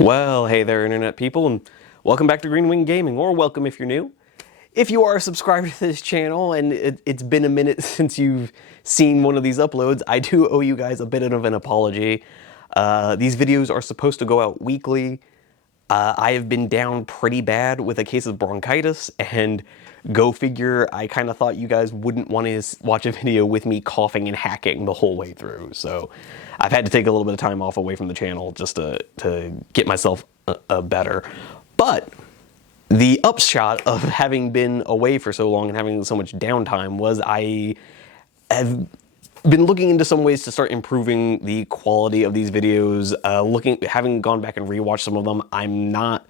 Well, hey there, Internet people, and welcome back to Green Wing Gaming, or welcome if you're new. If you are a subscriber to this channel, and it's been a minute since you've seen one of these uploads, I do owe you guys a bit of an apology. These videos are supposed to go out weekly. I have been down pretty bad with a case of bronchitis, and go figure, I kind of thought you guys wouldn't want to watch a video with me coughing and hacking the whole way through, so I've had to take a little bit of time off away from the channel just to get myself better. But the upshot of having been away for so long and having so much downtime was I have been looking into some ways to start improving the quality of these videos. Having gone back and rewatched some of them, I'm not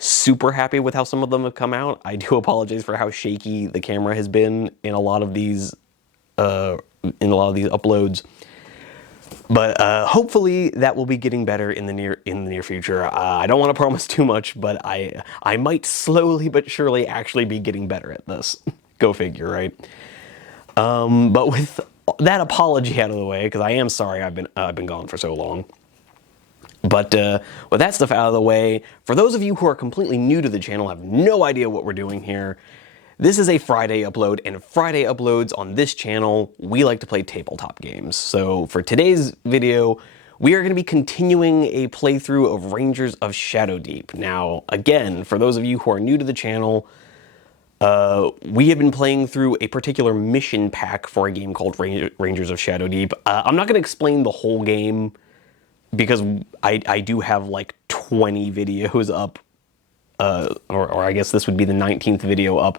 super happy with how some of them have come out. I do apologize for how shaky the camera has been in a lot of these uploads. But hopefully that will be getting better in the near future. I don't want to promise too much, but I might slowly but surely actually be getting better at this. Go figure, right? But with that apology out of the way, because I am sorry I've been gone for so long. But with that stuff out of the way, for those of you who are completely new to the channel, have no idea what we're doing here, this is a Friday upload, and Friday uploads on this channel, we like to play tabletop games. So for today's video, we are going to be continuing a playthrough of Rangers of Shadowdeep. Now, again, for those of you who are new to the channel, we have been playing through a particular mission pack for a game called Rangers of Shadowdeep. I'm not going to explain the whole game, because I do have like 20 videos up, or I guess this would be the 19th video up,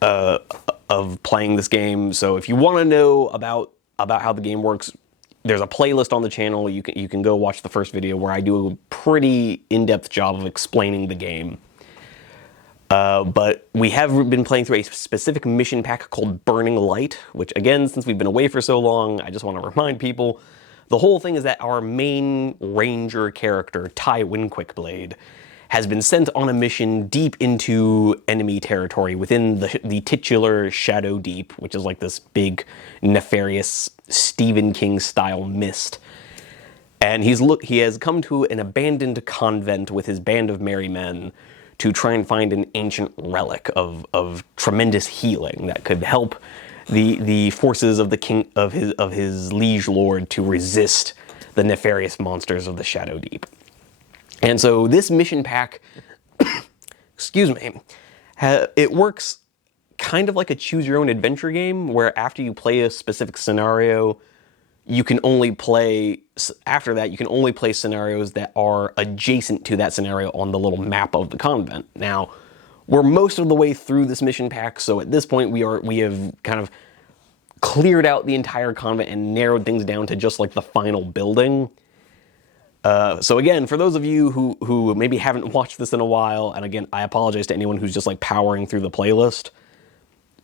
of playing this game. So if you want to know about how the game works, there's a playlist on the channel. You can go watch the first video where I do a pretty in-depth job of explaining the game. But we have been playing through a specific mission pack called Burning Light, which again, since we've been away for so long, I just want to remind people, the whole thing is that our main ranger character, Tywin Quickblade, has been sent on a mission deep into enemy territory within the titular Shadowdeep, which is like this big, nefarious Stephen King-style mist. And he has come to an abandoned convent with his band of merry men to try and find an ancient relic of tremendous healing that could help the forces of the king of his liege lord to resist the nefarious monsters of the Shadowdeep. And so this mission pack, excuse me, it works kind of like a choose-your-own-adventure game, where after you play a specific scenario, you can only play, after that, you can only play scenarios that are adjacent to that scenario on the little map of the convent. Now, we're most of the way through this mission pack, so at this point we have kind of cleared out the entire convent and narrowed things down to just like the final building. So again, for those of you who maybe haven't watched this in a while, and again, I apologize to anyone who's just like powering through the playlist,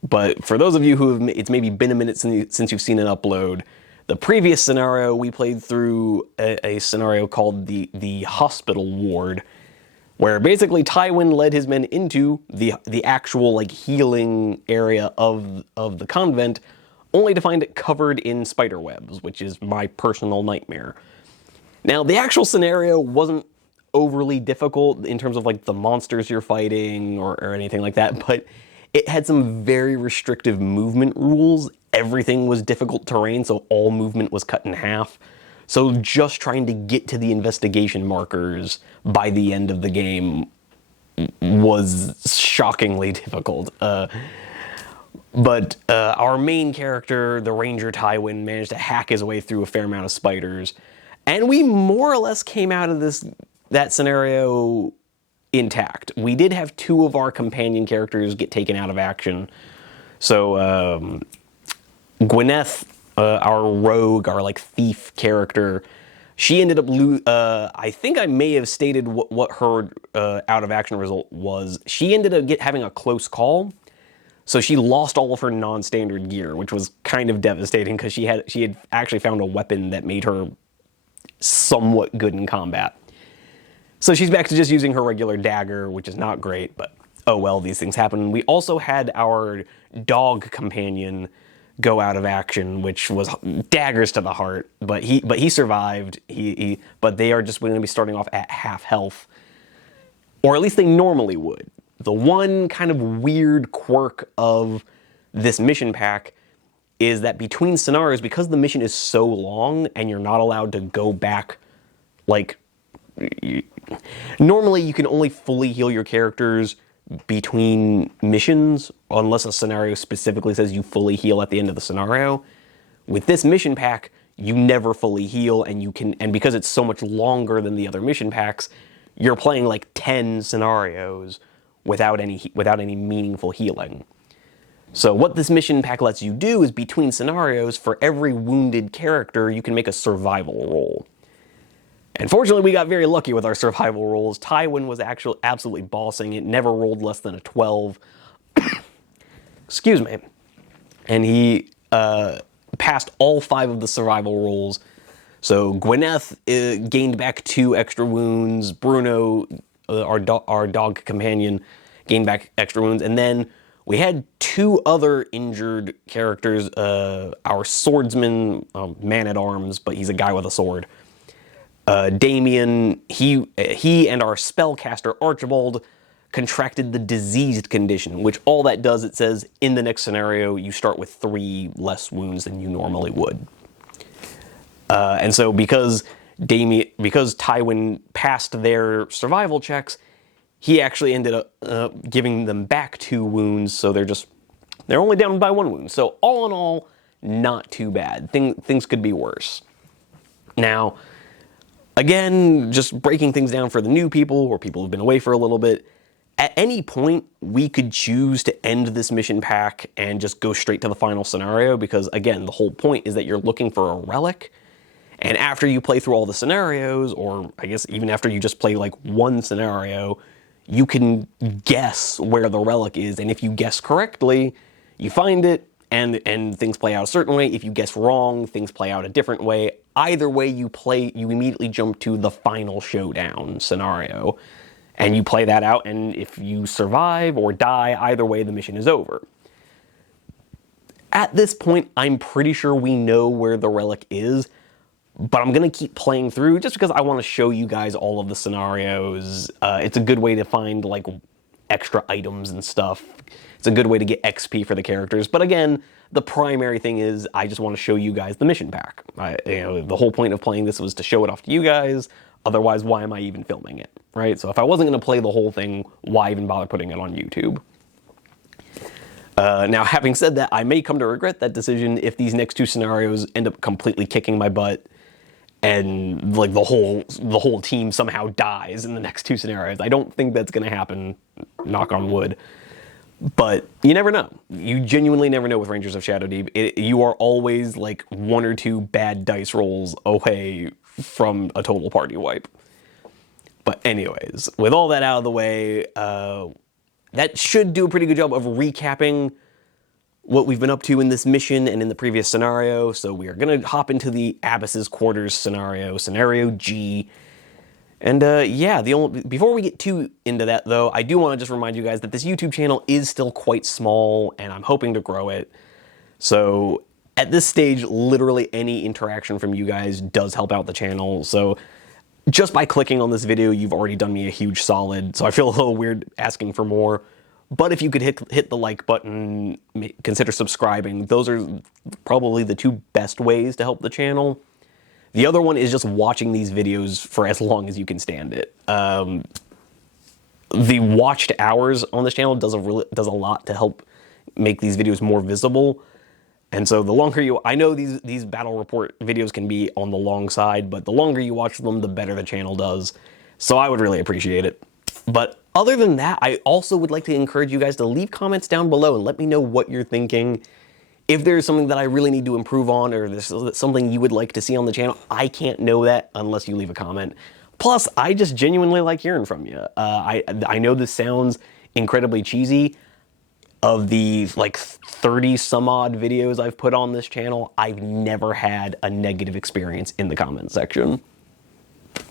but for those of you it's maybe been a minute since you've seen an upload, the previous scenario, we played through a scenario called the hospital ward, where basically Tywin led his men into the actual like healing area of the convent, only to find it covered in spider webs, which is my personal nightmare. Now, the actual scenario wasn't overly difficult in terms of like the monsters you're fighting or anything like that, but it had some very restrictive movement rules. Everything was difficult terrain, so all movement was cut in half. So just trying to get to the investigation markers by the end of the game was shockingly difficult. But our main character, the Ranger Tywin, managed to hack his way through a fair amount of spiders, and we more or less came out of that scenario intact. We did have two of our companion characters get taken out of action. So Gwyneth, our rogue, our like thief character, she ended up I think I may have stated what her out of action result was. She ended up having a close call. So she lost all of her non-standard gear, which was kind of devastating because she had actually found a weapon that made her somewhat good in combat. So she's back to just using her regular dagger, which is not great, but oh well, these things happen. We also had our dog companion go out of action, which was daggers to the heart. But he survived. But they are just going to be starting off at half health, or at least they normally would. The one kind of weird quirk of this mission pack is that between scenarios, because the mission is so long and you're not allowed to go back, like, normally you can only fully heal your characters between missions, unless a scenario specifically says you fully heal at the end of the scenario. With this mission pack, you never fully heal, and because it's so much longer than the other mission packs, you're playing like 10 scenarios without any meaningful healing. So what this mission pack lets you do is, between scenarios, for every wounded character, you can make a survival roll. And fortunately, we got very lucky with our survival rolls. Tywin was actually absolutely bossing it, never rolled less than a 12. Excuse me. And he passed all 5 of the survival rolls. So Gwyneth gained back 2 extra wounds. Bruno, our dog companion, gained back extra wounds. And then we had 2 other injured characters. Our swordsman, man-at-arms, but he's a guy with a sword. Damien, he and our spellcaster Archibald contracted the diseased condition, which all that does, it says in the next scenario you start with 3 less wounds than you normally would. And so because Tywin passed their survival checks, he actually ended up giving them back 2 wounds, so they're only down by 1 wound. So all in all, not too bad. Things could be worse. Now, again, just breaking things down for the new people or people who've been away for a little bit, at any point, we could choose to end this mission pack and just go straight to the final scenario, because, again, the whole point is that you're looking for a relic, and after you play through all the scenarios, or I guess even after you just play like 1 scenario, you can guess where the relic is, and if you guess correctly, you find it, and things play out a certain way. If you guess wrong, things play out a different way. Either way you play, you immediately jump to the final showdown scenario, and you play that out, and if you survive or die, either way the mission is over. At this point, I'm pretty sure we know where the relic is, but I'm going to keep playing through just because I want to show you guys all of the scenarios. It's a good way to find like extra items and stuff. It's a good way to get XP for the characters. But again, the primary thing is I just want to show you guys the mission pack. The whole point of playing this was to show it off to you guys. Otherwise, why am I even filming it, right? So if I wasn't going to play the whole thing, why even bother putting it on YouTube? Now, having said that, I may come to regret that decision if these next 2 scenarios end up completely kicking my butt, and like the whole team somehow dies in the next 2 scenarios. I don't think that's going to happen, knock on wood. But you never know. You genuinely never know with Rangers of Shadowdeep. You are always like 1 or 2 bad dice rolls away from a total party wipe. But anyways, with all that out of the way, that should do a pretty good job of recapping what we've been up to in this mission and in the previous scenario. So we are going to hop into the Abbess's quarters scenario G. And yeah, before we get too into that though, I do want to just remind you guys that this YouTube channel is still quite small, and I'm hoping to grow it. So at this stage, literally any interaction from you guys does help out the channel. So just by clicking on this video, you've already done me a huge solid. So I feel a little weird asking for more. But if you could hit the like button, consider subscribing. Those are probably the 2 best ways to help the channel. The other one is just watching these videos for as long as you can stand it. The watched hours on this channel does a lot to help make these videos more visible. And so the longer I know these battle report videos can be on the long side, but the longer you watch them, the better the channel does. So I would really appreciate it. But other than that, I also would like to encourage you guys to leave comments down below and let me know what you're thinking. If there's something that I really need to improve on, or there's something you would like to see on the channel, I can't know that unless you leave a comment. Plus, I just genuinely like hearing from you. I know this sounds incredibly cheesy. Of the like 30 some odd videos I've put on this channel, I've never had a negative experience in the comment section.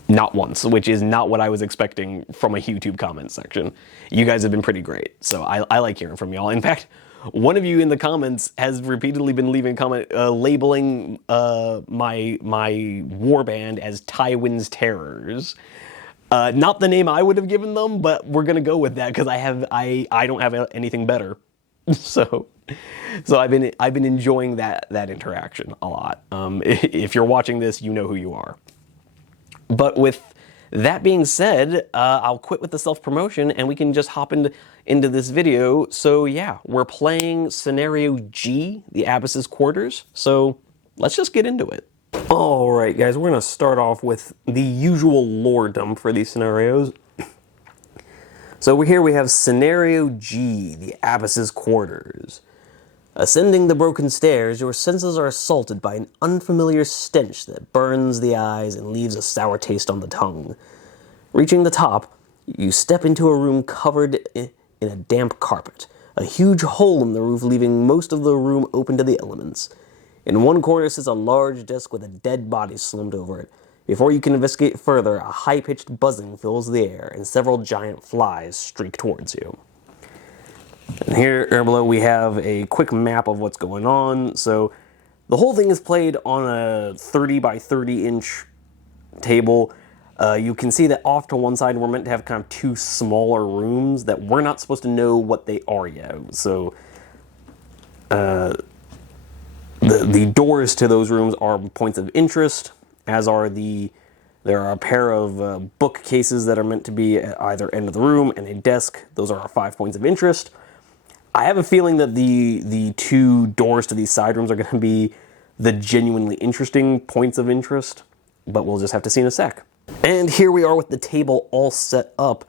Not once, which is not what I was expecting from a YouTube comment section. You guys have been pretty great, so I like hearing from y'all. In fact, One of you in the comments has repeatedly been leaving a comment labeling my warband as Tywin's Terrors. Not the name I would have given them, but we're gonna go with that because I don't have anything better. So I've been enjoying that interaction a lot. If you're watching this, you know who you are. But with that being said, I'll quit with the self-promotion and we can just hop into this video. So yeah, we're playing Scenario G, the Abbess's Quarters. So let's just get into it. All right, guys, we're gonna start off with the usual lore dump for these scenarios. So here we have Scenario G, the Abbess's Quarters. Ascending the broken stairs, your senses are assaulted by an unfamiliar stench that burns the eyes and leaves a sour taste on the tongue. Reaching the top, you step into a room covered in a damp carpet, a huge hole in the roof leaving most of the room open to the elements. In one corner sits a large desk with a dead body slumped over it. Before you can investigate further, a high-pitched buzzing fills the air and several giant flies streak towards you. And here below we have a quick map of what's going on. So the whole thing is played on a 30 by 30 inch table. You can see that off to one side we're meant to have kind of two smaller rooms that we're not supposed to know what they are yet. So the doors to those rooms are points of interest, as are there are a pair of bookcases that are meant to be at either end of the room and a desk. Those are our 5 points of interest. I have a feeling that the two doors to these side rooms are going to be the genuinely interesting points of interest, but we'll just have to see in a sec. And here we are with the table all set up.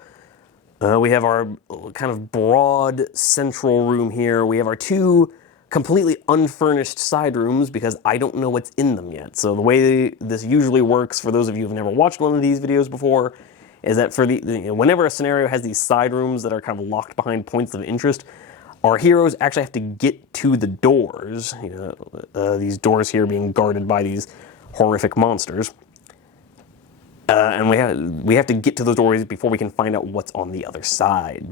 We have our kind of broad central room here. We have our two completely unfurnished side rooms because I don't know what's in them yet. So the way this usually works, for those of you who've never watched one of these videos before, is that for whenever a scenario has these side rooms that are kind of locked behind points of interest, our heroes actually have to get to the doors, these doors here being guarded by these horrific monsters. And we have to get to those doorways before we can find out what's on the other side.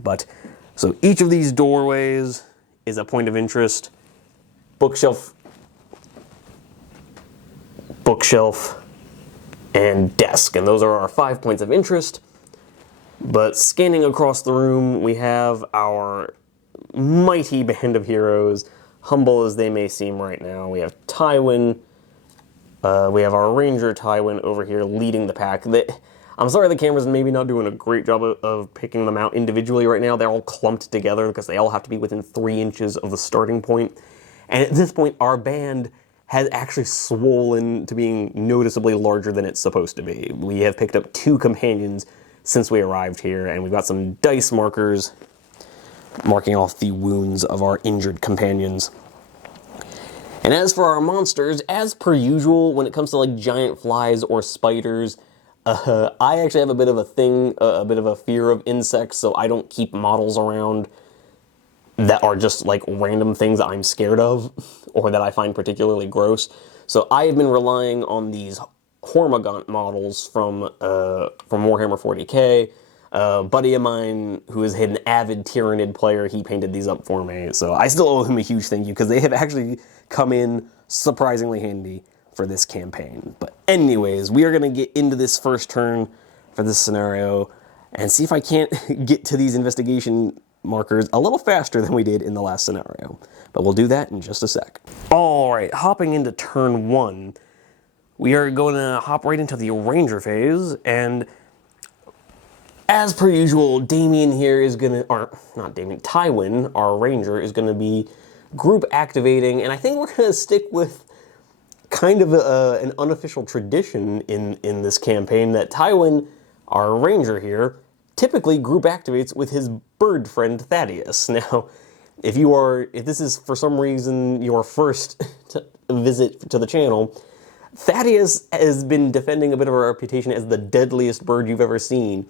So each of these doorways is a point of interest. Bookshelf, and desk. And those are our 5 points of interest. But scanning across the room, we have our mighty band of heroes, humble as they may seem right now. We have Tywin. We have our ranger Tywin over here leading the pack. I'm sorry the camera's maybe not doing a great job of picking them out individually right now. They're all clumped together because they all have to be within 3 inches of the starting point. And at this point, our band has actually swollen to being noticeably larger than it's supposed to be. We have picked up 2 companions since we arrived here, and we've got some dice markers marking off the wounds of our injured companions. And as for our monsters, as per usual, when it comes to like giant flies or spiders, I actually have a bit of a fear of insects, so I don't keep models around that are just like random things I'm scared of or that I find particularly gross. So I have been relying on these Hormagaunt models from Warhammer 40k. A buddy of mine who is an avid Tyrannid player, he painted these up for me. So I still owe him a huge thank you because they have actually come in surprisingly handy for this campaign. But anyways, we are going to get into this first turn for this scenario and see if I can't get to these investigation markers a little faster than we did in the last scenario. But we'll do that in just a sec. All right, hopping into turn 1, we are going to hop right into the ranger phase, and as per usual, Damien here is gonna, or not Damien, Tywin, our ranger, is gonna be group activating, and I think we're gonna stick with kind of an unofficial tradition in this campaign that Tywin, our ranger here, typically group activates with his bird friend Thaddeus. Now, if this is for some reason your first visit to the channel, Thaddeus has been defending a bit of a reputation as the deadliest bird you've ever seen.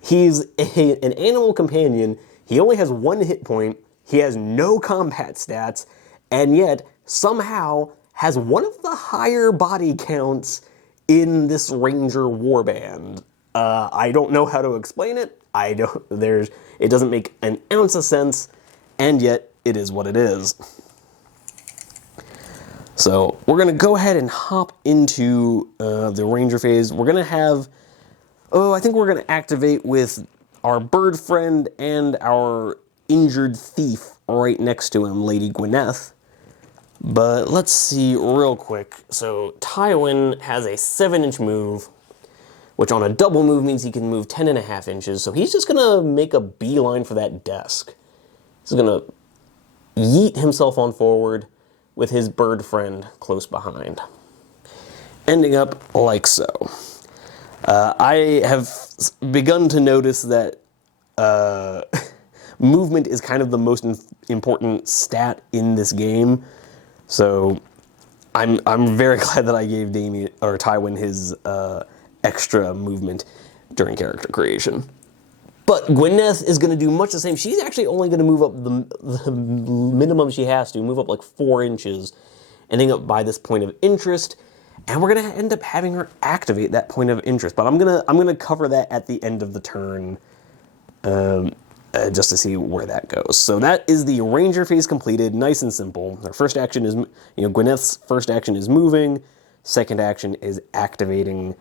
He's an animal companion. He only has 1 hit point. He has no combat stats, and yet somehow has one of the higher body counts in this ranger warband. I don't know how to explain it. It doesn't make an ounce of sense, and yet it is what it is. So we're going to go ahead and hop into the ranger phase. We're going to have, I think we're going to activate with our bird friend and our injured thief right next to him, Lady Gwyneth. But let's see real quick. So Tywin has a 7-inch move, which on a double move means he can move 10.5 inches. So he's just going to make a beeline for that desk. He's going to yeet himself on forward with his bird friend close behind, ending up like so. I have begun to notice that movement is kind of the most important stat in this game, so I'm very glad that I gave Tywin his extra movement during character creation. But Gwyneth is going to do much the same. She's actually only going to move up the minimum she has to, move up like 4 inches, ending up by this point of interest. And we're going to end up having her activate that point of interest. But I'm gonna cover that at the end of the turn, just to see where that goes. So that is the ranger phase completed, nice and simple. Her first action is, Gwyneth's first action is moving. Second action is activating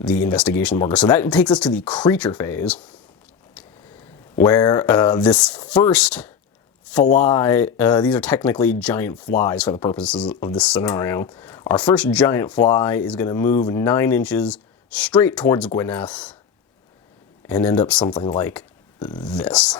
the investigation marker. So that takes us to the creature phase, where this first fly, these are technically giant flies for the purposes of this scenario. Our first giant fly is going to move 9 inches straight towards Gwyneth and end up something like this.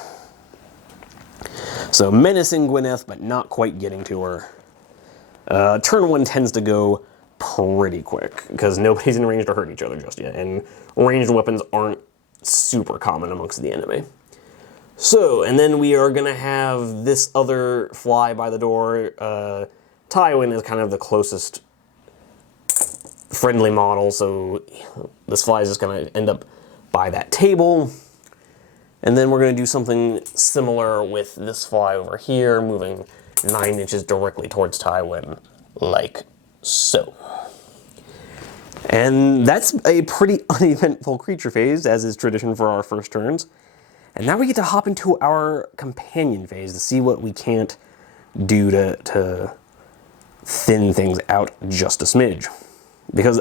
So menacing Gwyneth, but not quite getting to her. Turn 1 tends to go pretty quick, because nobody's in range to hurt each other just yet, and ranged weapons aren't super common amongst the enemy. So, and then we are going to have this other fly by the door. Tywin is kind of the closest friendly model, so this fly is just going to end up by that table. And then we're going to do something similar with this fly over here, moving 9 inches directly towards Tywin, like so. And that's a pretty uneventful creature phase, as is tradition for our first turns. And now we get to hop into our companion phase to see what we can't do to thin things out just a smidge. Because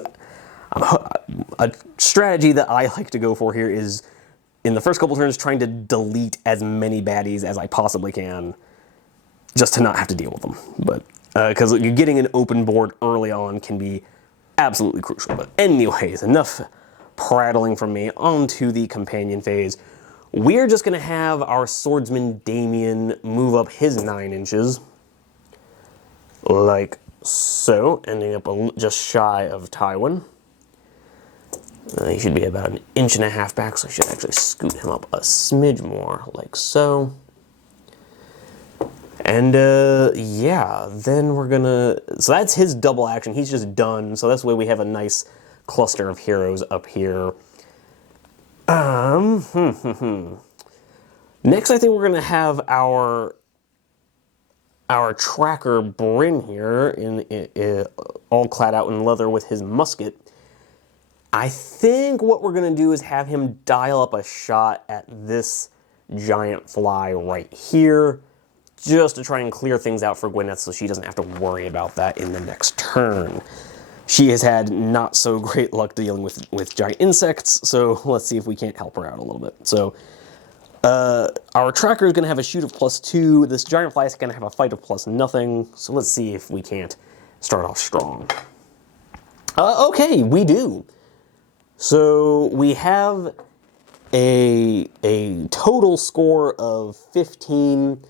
a strategy that I like to go for here is, in the first couple turns, trying to delete as many baddies as I possibly can, just to not have to deal with them. But because you're getting an open board early on can be absolutely crucial. But anyways, enough prattling from me. On to the companion phase. We're just going to have our swordsman Damien move up his 9 inches, like so, ending up just shy of Tywin. He should be about 1.5 inches back, so I should actually scoot him up a smidge more, like so. And yeah, then we're gonna, so that's his double action. He's just done, so that's why we have a nice cluster of heroes up here. Next, I think we're going to have our tracker Bryn here, in all clad out in leather with his musket. I think what we're going to do is have him dial up a shot at this giant fly right here, just to try and clear things out for Gwyneth so she doesn't have to worry about that in the next turn. She has had not so great luck dealing with giant insects, so let's see if we can't help her out a little bit. So, our tracker is going to have a shoot of +2. This giant fly is going to have a fight of +0. So let's see if we can't start off strong. Okay, we do. So we have a total score of 15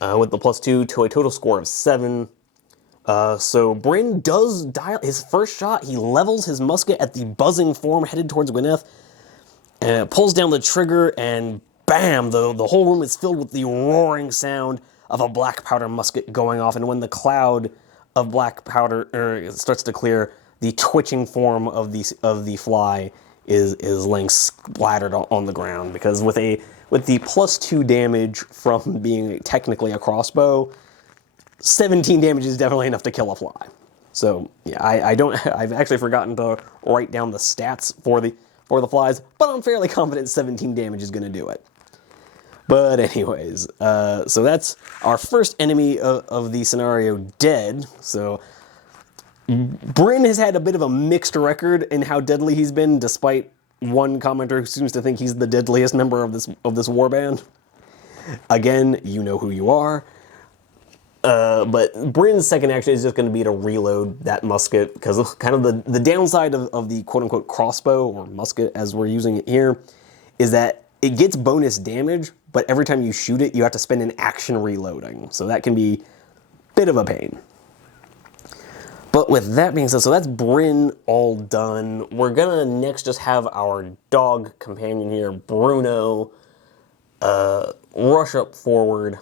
with the +2 to a total score of 7. So Bryn does dial his first shot. He levels his musket at the buzzing form headed towards Gwyneth, and pulls down the trigger, and bam! The whole room is filled with the roaring sound of a black powder musket going off. And when the cloud of black powder starts to clear, the twitching form of the fly is laying splattered on the ground, because with the +2 damage from being technically a crossbow, 17 damage is definitely enough to kill a fly. So yeah, I've actually forgotten to write down the stats for the flies, but I'm fairly confident 17 damage is going to do it. But anyways, so that's our first enemy of the scenario dead. So Bryn has had a bit of a mixed record in how deadly he's been, despite one commenter who seems to think he's the deadliest member of this warband. Again, you know who you are. But Bryn's second action is just going to be to reload that musket, because kind of the downside of the quote-unquote crossbow, or musket as we're using it here, is that it gets bonus damage, but every time you shoot it, you have to spend an action reloading. So that can be a bit of a pain. But with that being said, so that's Bryn all done. We're gonna next just have our dog companion here, Bruno, rush up forward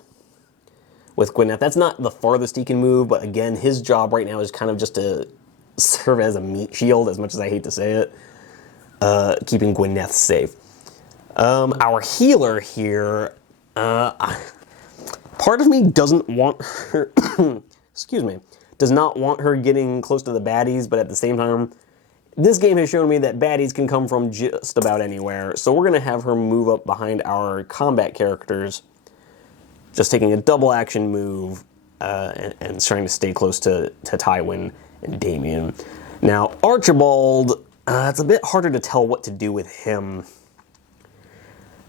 with Gwyneth. That's not the farthest he can move, but again, his job right now is kind of just to serve as a meat shield, as much as I hate to say it, keeping Gwyneth safe. Our healer here, part of me doesn't want her, excuse me, does not want her getting close to the baddies, but at the same time, this game has shown me that baddies can come from just about anywhere, so we're going to have her move up behind our combat characters, just taking a double action move, and trying to stay close to Tywin and Damien. Now, Archibald, it's a bit harder to tell what to do with him,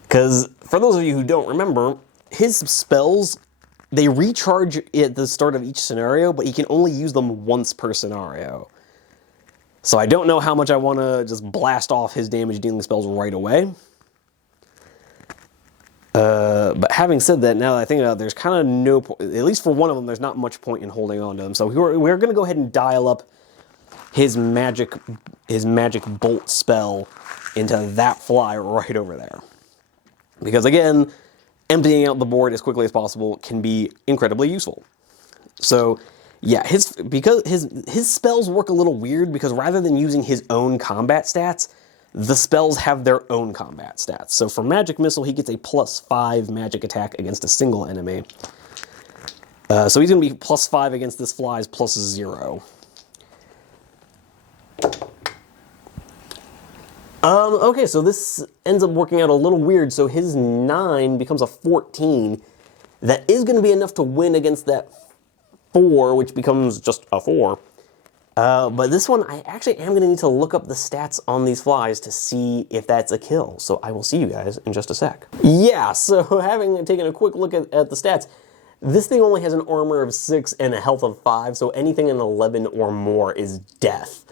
because for those of you who don't remember, his spells, they recharge at the start of each scenario, but he can only use them once per scenario. So I don't know how much I want to just blast off his damage-dealing spells right away. But having said that, now that I think about it, there's kind of no point, at least for one of them, there's not much point in holding on to them. So we're going to go ahead and dial up his magic bolt spell into that fly right over there. Because again, emptying out the board as quickly as possible can be incredibly useful. So yeah, his spells work a little weird, because rather than using his own combat stats, the spells have their own combat stats. So for Magic Missile, he gets a +5 magic attack against a single enemy. So he's going to be +5 against this fly's +0. Okay, so this ends up working out a little weird. So his 9 becomes a 14. That is going to be enough to win against that 4, which becomes just a 4. But this one, I actually am going to need to look up the stats on these flies to see if that's a kill. So I will see you guys in just a sec. Yeah, so having taken a quick look at the stats, this thing only has an armor of 6 and a health of 5, so anything in 11 or more is death.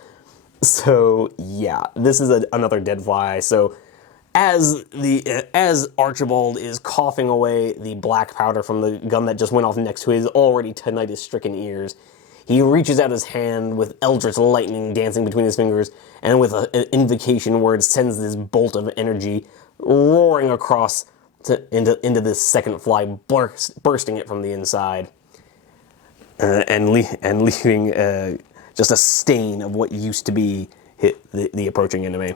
So yeah, this is another dead fly. So as Archibald is coughing away the black powder from the gun that just went off next to his already tinnitus-stricken ears, he reaches out his hand with eldritch lightning dancing between his fingers, and with an invocation word sends this bolt of energy roaring across into this second fly, bursting it from the inside, and leaving just a stain of what used to be the approaching enemy.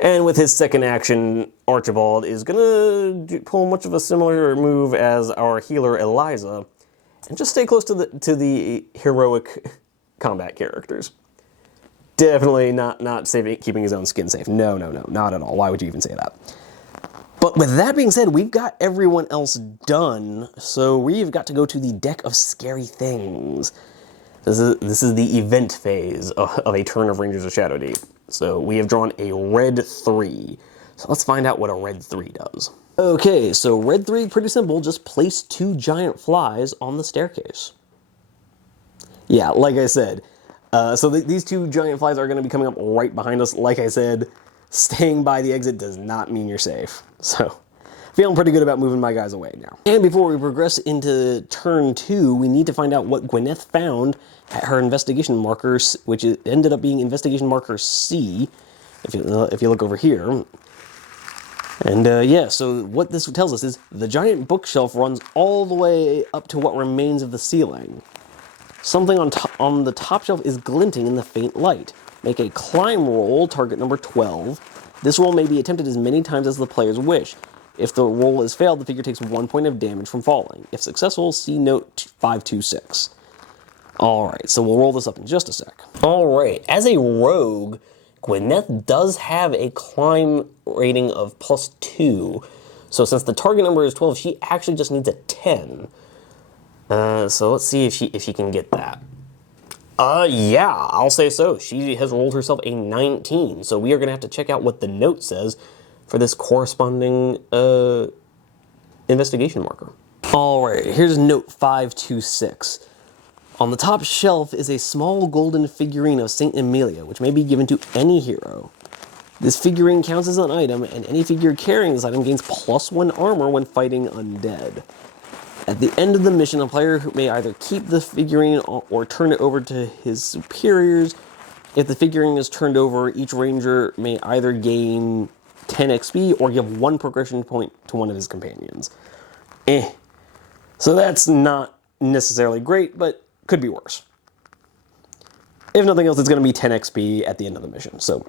And with his second action, Archibald is going to pull much of a similar move as our healer Eliza, and just stay close to the heroic combat characters. Definitely not keeping his own skin safe. No, not at all. Why would you even say that? But with that being said, we've got everyone else done, so we've got to go to the deck of scary things. This is the event phase of a turn of Rangers of Shadowdeep. So we have drawn a red 3. So let's find out what a red 3 does. Okay, so red 3, pretty simple. Just place 2 giant flies on the staircase. Yeah, like I said. So these 2 giant flies are going to be coming up right behind us. Like I said, staying by the exit does not mean you're safe. So feeling pretty good about moving my guys away now. And before we progress into turn 2, we need to find out what Gwyneth found at her investigation markers, which ended up being investigation marker C, if you look over here. And yeah, so what this tells us is the giant bookshelf runs all the way up to what remains of the ceiling. Something on the top shelf is glinting in the faint light. Make a climb roll, target number 12. This roll may be attempted as many times as the players wish. If the roll is failed, the figure takes 1 point of damage from falling. If successful, see note 526. Alright, so we'll roll this up in just a sec. Alright, as a rogue, Gwyneth does have a climb rating of +2. So since the target number is 12, she actually just needs a 10. So let's see if she can get that. Yeah, I'll say so. She has rolled herself a 19. So we are going to have to check out what the note says for this corresponding investigation marker. All right, here's note 526. On the top shelf is a small golden figurine of Saint Emilia, which may be given to any hero. This figurine counts as an item, and any figure carrying this item gains +1 armor when fighting undead. At the end of the mission, a player may either keep the figurine or turn it over to his superiors. If the figurine is turned over, each ranger may either gain 10 XP or give 1 progression point to one of his companions. So that's not necessarily great, but could be worse. If nothing else, it's going to be 10 XP at the end of the mission. So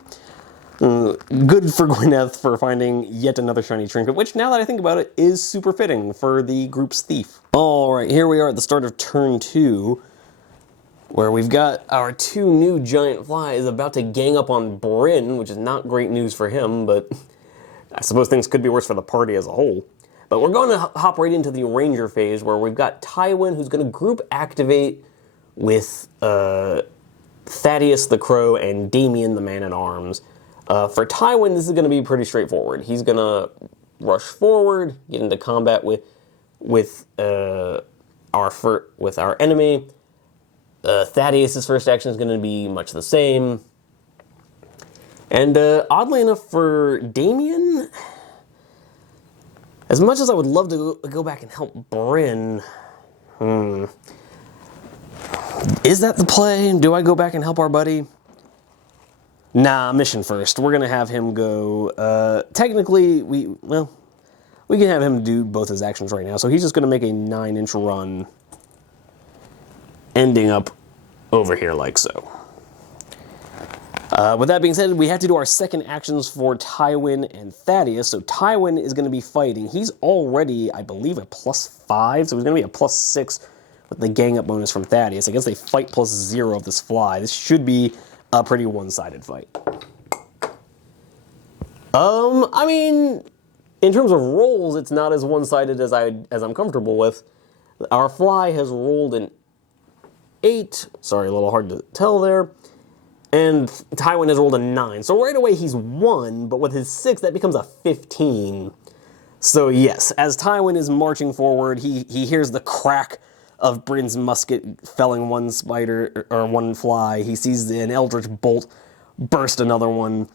good for Gwyneth for finding yet another shiny trinket, which, now that I think about it, is super fitting for the group's thief. Alright, here we are at the start of turn 2, where we've got our 2 new giant flies about to gang up on Bryn, which is not great news for him, but I suppose things could be worse for the party as a whole. But we're going to hop right into the ranger phase, where we've got Tywin, who's going to group activate with Thaddeus the Crow and Damien the Man-at-Arms. For Tywin, this is going to be pretty straightforward. He's going to rush forward, get into combat with our enemy. Thaddeus' first action is going to be much the same. And oddly enough for Damien, as much as I would love to go back and help Bryn, is that the play? Do I go back and help our buddy? Nah, mission first. We're gonna have him go, technically, we can have him do both his actions right now. So he's just gonna make a 9-inch run, ending up over here like so. With that being said, we have to do our second actions for Tywin and Thaddeus. So Tywin is gonna be fighting. He's already, I believe, a +5, so he's gonna be a +6 with the gang up bonus from Thaddeus. I guess they fight +0 of this fly. This should be a pretty one-sided fight. I mean, in terms of rolls, it's not as one-sided as I'm comfortable with. Our fly has rolled an 8. Sorry, a little hard to tell there. And Tywin has rolled a 9. So right away he's 1, but with his 6, that becomes a 15. So yes, as Tywin is marching forward, he hears the crack of Bryn's musket felling one spider, or one fly. He sees an eldritch bolt burst another one.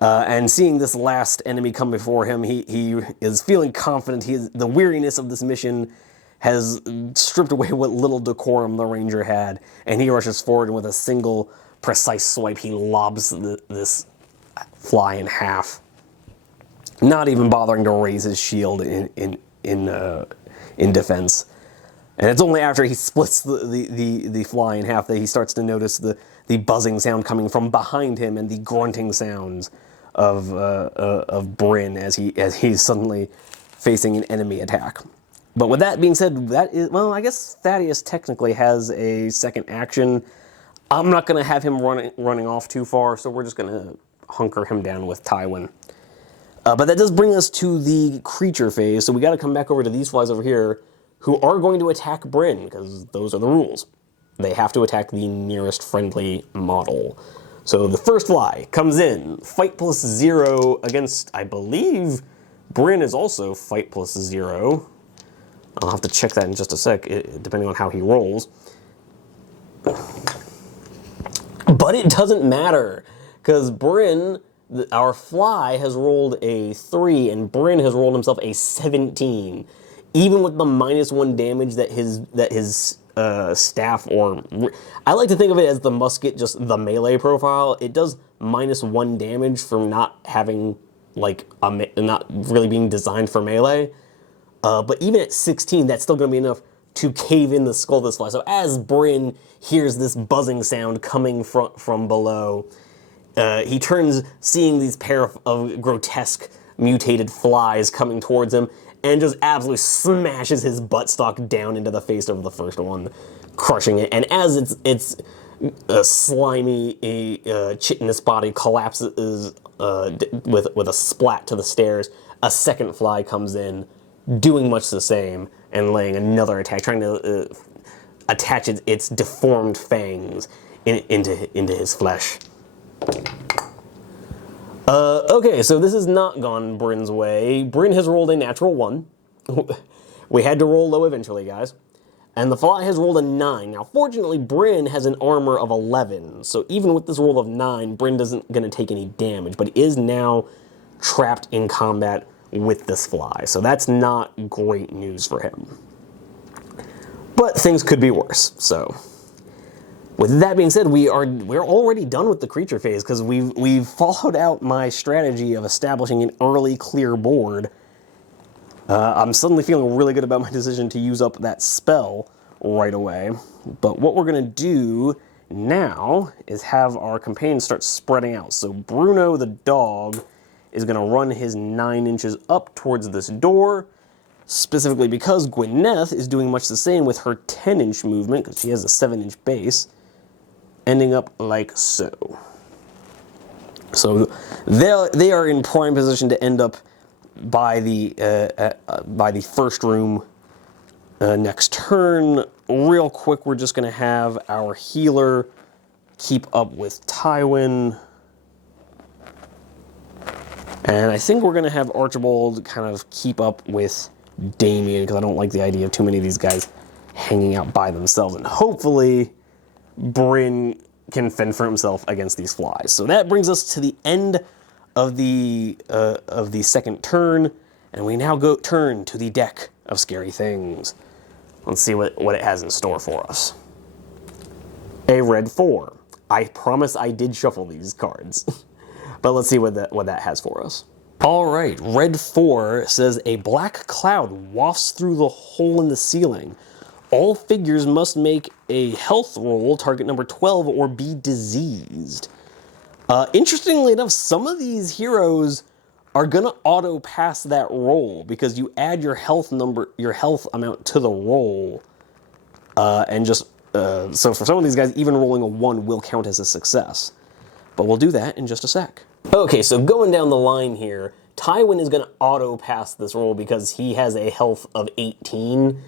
And seeing this last enemy come before him, he is feeling confident. The weariness of this mission has stripped away what little decorum the ranger had, and he rushes forward, and with a single precise swipe, he lobs this fly in half, not even bothering to raise his shield in defense. And it's only after he splits the fly in half that he starts to notice the buzzing sound coming from behind him and the grunting sounds of Bryn as he's suddenly facing an enemy attack. But with that being said, I guess Thaddeus technically has a second action. I'm not going to have him running off too far, so we're just going to hunker him down with Tywin. But that does bring us to the creature phase, so we got to come back over to these flies over here, who are going to attack Bryn, because those are the rules. They have to attack the nearest friendly model. So the first fly comes in, fight +0 against, I believe, Bryn is also fight +0. I'll have to check that in just a sec, depending on how he rolls. But it doesn't matter, because Bryn, our fly, has rolled a 3, and Bryn has rolled himself a 17. Even with the -1 damage that his staff, or I like to think of it as the musket, just the melee profile, it does -1 damage from not having, like, not really being designed for melee. But even at 16, that's still going to be enough to cave in the skull of this fly. So as Bryn hears this buzzing sound coming from below, he turns, seeing these pair of grotesque mutated flies coming towards him, and just absolutely smashes his buttstock down into the face of the first one, crushing it. And as its slimy, chitinous body collapses with a splat to the stairs, a second fly comes in, doing much the same, and laying another attack, trying to attach its deformed fangs into his flesh. Okay, so this has not gone Bryn's way. Bryn has rolled a natural 1. We had to roll low eventually, guys. And the fly has rolled a 9. Now, fortunately, Bryn has an armor of 11, so even with this roll of 9, Bryn isn't going to take any damage, but is now trapped in combat with this fly, so that's not great news for him. But things could be worse, so... With that being said, we're already done with the creature phase, because we've followed out my strategy of establishing an early clear board. I'm suddenly feeling really good about my decision to use up that spell right away. But what we're going to do now is have our companions start spreading out. So Bruno the dog is going to run his 9 inches up towards this door, specifically because Gwyneth is doing much the same with her 10-inch movement, because she has a 7-inch base, ending up like so. So they are in prime position to end up by the first room next turn. Real quick, we're just going to have our healer keep up with Tywin. And I think we're going to have Archibald kind of keep up with Damien, because I don't like the idea of too many of these guys hanging out by themselves. And hopefully Bryn can fend for himself against these flies. So that brings us to the end of the second turn, and we now turn to the deck of scary things. Let's see what it has in store for us. A red 4. I promise I did shuffle these cards, but let's see what that has for us. All right, red 4 says a black cloud wafts through the hole in the ceiling. All figures must make a health roll, target number 12, or be diseased. Interestingly enough, some of these heroes are gonna auto pass that roll because you add your health amount to the roll, and just so for some of these guys, even rolling a 1 will count as a success. But we'll do that in just a sec. Okay, so going down the line here, Tywin is gonna auto pass this roll because he has a health of 18.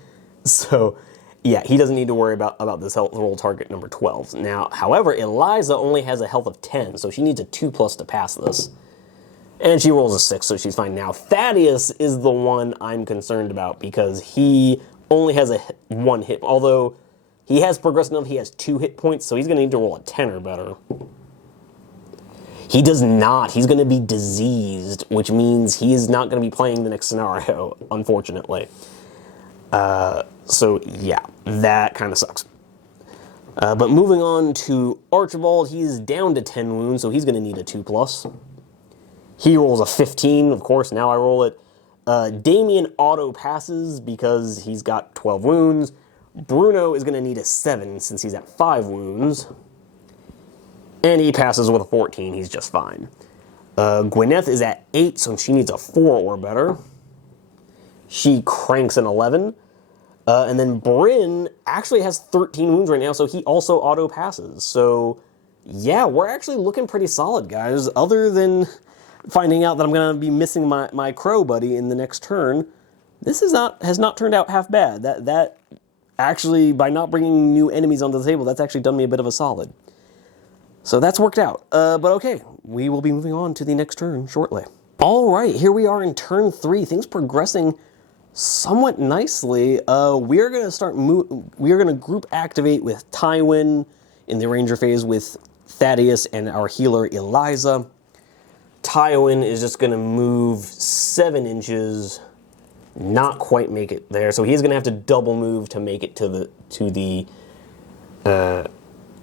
So yeah, he doesn't need to worry about this health roll target number 12. Now, however, Eliza only has a health of 10, so she needs a 2+ to pass this. And she rolls a 6, so she's fine. Now, Thaddeus is the one I'm concerned about because he only has a 1 hit, although he has progressed enough, he has 2 hit points, so he's going to need to roll a 10 or better. He does not. He's going to be diseased, which means he is not going to be playing the next scenario, unfortunately. So yeah, that kind of sucks. But moving on to Archibald, he's down to 10 wounds, so he's going to need a 2+. He rolls a 15, of course, now I roll it. Damien auto passes because he's got 12 wounds. Bruno is going to need a 7 since he's at 5 wounds. And he passes with a 14, he's just fine. Gwyneth is at 8, so she needs a 4 or better. She cranks an 11. And then Bryn actually has 13 wounds right now, so he also auto passes. So yeah, we're actually looking pretty solid, guys. Other than finding out that I'm going to be missing my crow buddy in the next turn, this has not turned out half bad. That actually, by not bringing new enemies onto the table, that's actually done me a bit of a solid. So that's worked out. But okay, we will be moving on to the next turn shortly. All right, here we are in turn 3. Things progressing somewhat nicely. We're going to group activate with Tywin in the Ranger phase with Thaddeus and our healer Eliza. Tywin is just going to move 7 inches, not quite make it there. So he's going to have to double move to make it to the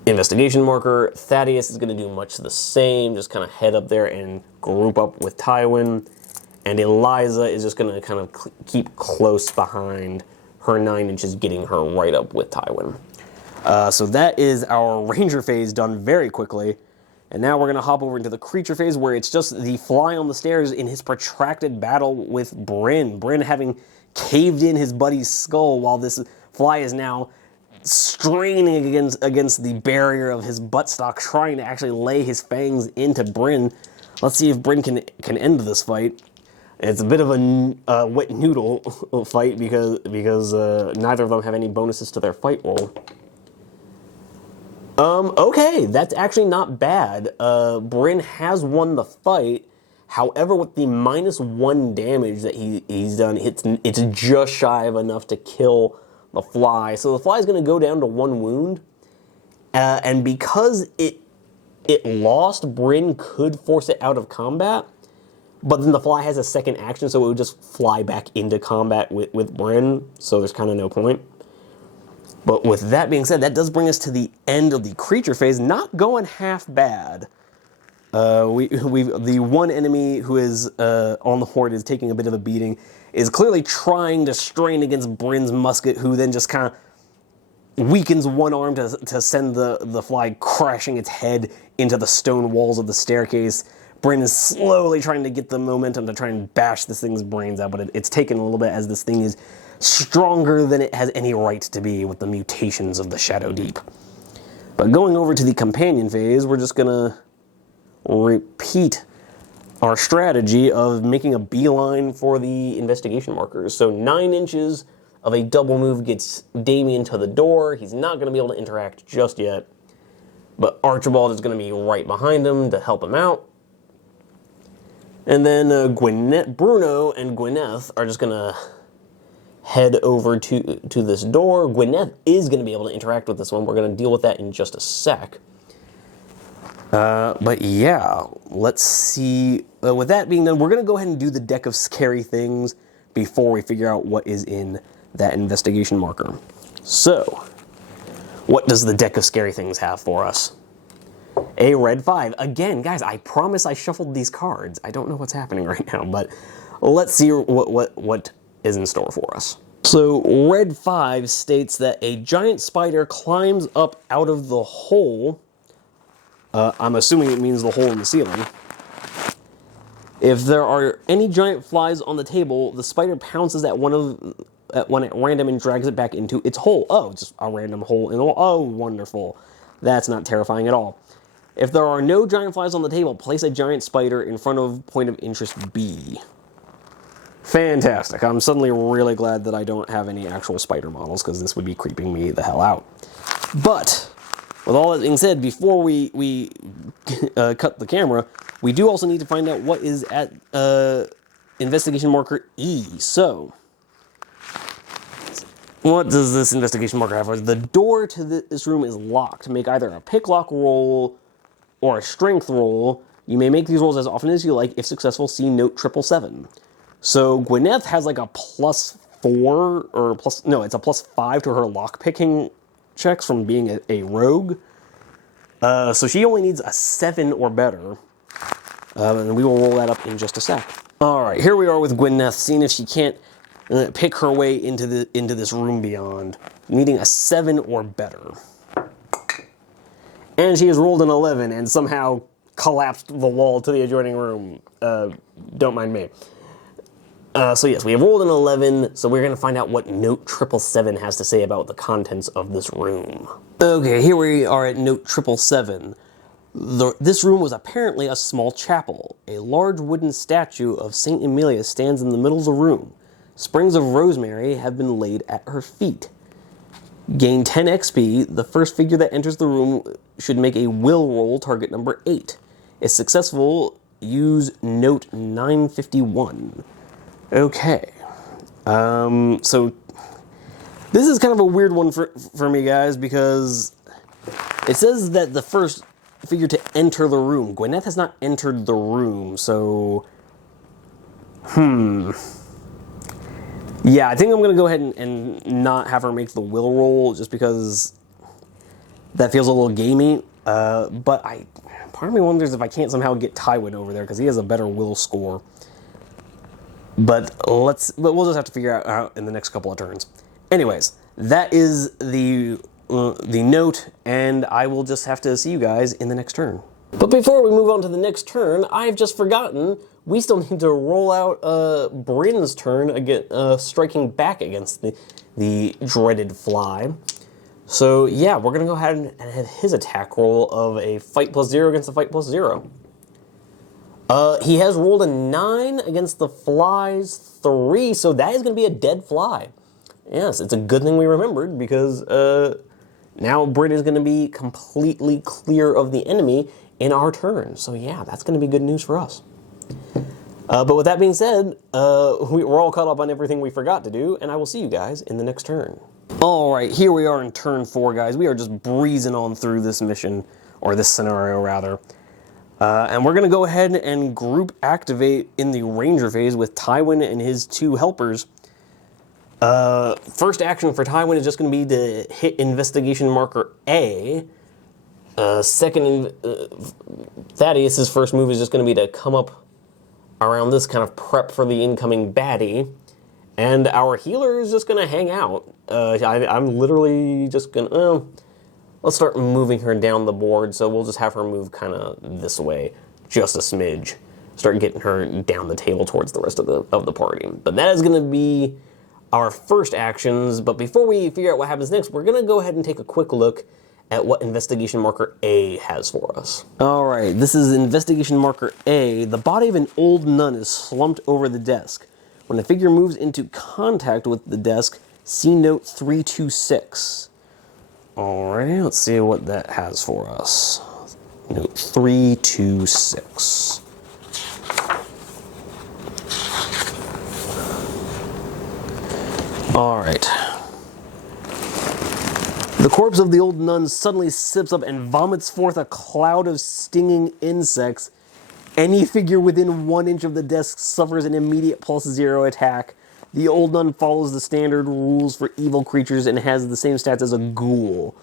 investigation marker. Thaddeus is going to do much the same, just kind of head up there and group up with Tywin. And Eliza is just going to kind of keep close behind her 9 inches, getting her right up with Tywin. So that is our Ranger phase done very quickly. And now we're going to hop over into the creature phase where it's just the fly on the stairs in his protracted battle with Bryn. Bryn having caved in his buddy's skull while this fly is now straining against the barrier of his buttstock, trying to actually lay his fangs into Bryn. Let's see if Bryn can end this fight. It's a bit of a wet noodle fight because neither of them have any bonuses to their fight roll. Okay, that's actually not bad. Bryn has won the fight. However, with the -1 damage that he's done, it's just shy of enough to kill the fly. So the fly is going to go down to 1 wound. And because it lost, Bryn could force it out of combat. But then the fly has a second action, so it would just fly back into combat with Bryn. So there's kind of no point. But with that being said, that does bring us to the end of the creature phase. Not going half bad. The one enemy who is on the horde is taking a bit of a beating, is clearly trying to strain against Bryn's musket, who then just kind of weakens one arm to send the fly crashing its head into the stone walls of the staircase. Bryn is slowly trying to get the momentum to try and bash this thing's brains out, but it's taken a little bit as this thing is stronger than it has any right to be with the mutations of the Shadowdeep. But going over to the companion phase, we're just gonna repeat our strategy of making a beeline for the investigation markers. So 9 inches of a double move gets Damien to the door. He's not going to be able to interact just yet, but Archibald is going to be right behind him to help him out. And then Bruno and Gwyneth are just going to head over to this door. Gwyneth is going to be able to interact with this one. We're going to deal with that in just a sec. But yeah, let's see. With that being done, we're going to go ahead and do the deck of scary things before we figure out what is in that investigation marker. So, what does the deck of scary things have for us? A red 5. Again, guys, I promise I shuffled these cards. I don't know what's happening right now, but let's see what is in store for us. So, red 5 states that a giant spider climbs up out of the hole. I'm assuming it means the hole in the ceiling. If there are any giant flies on the table, the spider pounces at one at random and drags it back into its hole. Oh, just a random hole in the wall. Oh, wonderful. That's not terrifying at all. If there are no giant flies on the table, place a giant spider in front of point of interest B. Fantastic. I'm suddenly really glad that I don't have any actual spider models, because this would be creeping me the hell out. But with all that being said, before we cut the camera, we do also need to find out what is at investigation marker E. So, what does this investigation marker have? The door to this room is locked. Make either a pick lock roll or a strength roll. You may make these rolls as often as you like. If successful, see note 777. So Gwyneth has like a +4 or it's a +5 to her lock picking checks from being a rogue. So she only needs a 7 or better. And we will roll that up in just a sec. Alright, here we are with Gwyneth, seeing if she can't pick her way into this room beyond. Needing a 7 or better. And she has rolled an 11 and somehow collapsed the wall to the adjoining room. Don't mind me. So yes, we have rolled an 11, so we're going to find out what note 777 has to say about the contents of this room. Okay, here we are at note 777. This room was apparently a small chapel. A large wooden statue of St. Emilia stands in the middle of the room. Springs of rosemary have been laid at her feet. Gain 10 XP. The first figure that enters the room should make a will roll, target number 8. If successful, use note 951. Okay. So this is kind of a weird one for me, guys, because it says that the first figure to enter the room. Gwyneth has not entered the room, so yeah, I think I'm going to go ahead and not have her make the will roll, just because that feels a little gamey. But part of me wonders if I can't somehow get Tywin over there, because he has a better will score. But we'll just have to figure out in the next couple of turns. Anyways, that is the note, and I will just have to see you guys in the next turn. But before we move on to the next turn, I've just forgotten, we still need to roll out Bryn's turn, again, striking back against the dreaded fly. So yeah, we're going to go ahead and have his attack roll of a fight +0 against a fight +0. He has rolled a 9 against the fly's 3, so that is going to be a dead fly. Yes, it's a good thing we remembered, because now Brit is going to be completely clear of the enemy in our turn. So yeah, that's going to be good news for us. But with that being said, we're all caught up on everything we forgot to do, and I will see you guys in the next turn. Alright, here we are in turn 4, guys. We are just breezing on through this mission, or this scenario, rather. And we're going to go ahead and group activate in the Ranger phase with Tywin and his 2 helpers. First action for Tywin is just going to be to hit investigation marker A. Second, Thaddeus' first move is just going to be to come up around this, kind of prep for the incoming baddie. And our healer is just going to hang out. I'm literally just going to... let's start moving her down the board, so we'll just have her move kind of this way, just a smidge. Start getting her down the table towards the rest of the party. But that is going to be our first actions, but before we figure out what happens next, we're going to go ahead and take a quick look at what investigation marker A has for us. Alright, this is investigation marker A. The body of an old nun is slumped over the desk. When the figure moves into contact with the desk, see note 326. Alrighty, let's see what that has for us. Note 326. Alright. The corpse of the old nun suddenly sips up and vomits forth a cloud of stinging insects. Any figure within 1 inch of the desk suffers an immediate +0 attack. The old nun follows the standard rules for evil creatures and has the same stats as a ghoul.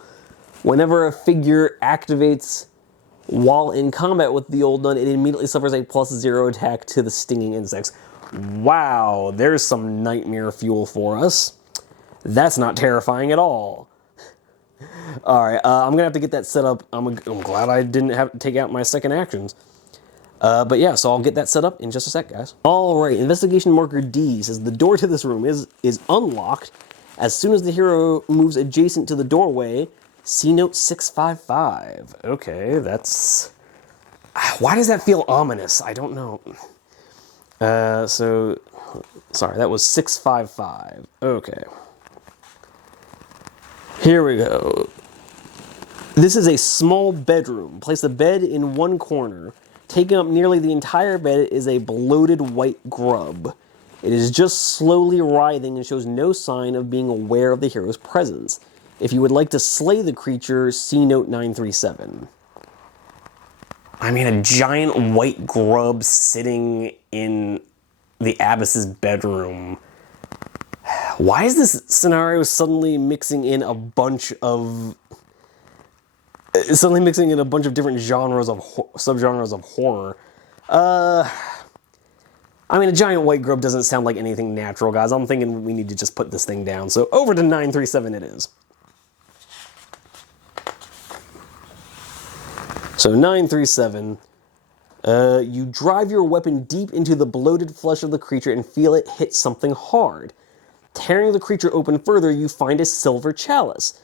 Whenever a figure activates while in combat with the old nun, it immediately suffers a +0 attack to the stinging insects. Wow, there's some nightmare fuel for us. That's not terrifying at all. Alright, I'm gonna have to get that set up. I'm glad I didn't have to take out my second actions. But yeah, so I'll get that set up in just a sec, guys. Alright, investigation marker D says the door to this room is unlocked. As soon as the hero moves adjacent to the doorway, see note 655. Okay, that's... Why does that feel ominous? I don't know. Sorry, that was 655. Okay. Here we go. This is a small bedroom. Place the bed in one corner. Taking up nearly the entire bed is a bloated white grub. It is just slowly writhing and shows no sign of being aware of the hero's presence. If you would like to slay the creature, see note 937. I mean, a giant white grub sitting in the Abbess's bedroom. Why is this scenario suddenly mixing in a bunch of... different genres of subgenres of horror? I mean, a giant white grub doesn't sound like anything natural, guys. I'm thinking we need to just put this thing down. So over to 937 it is. So 937, you drive your weapon deep into the bloated flesh of the creature and feel it hit something hard. Tearing the creature open further, you find a silver chalice.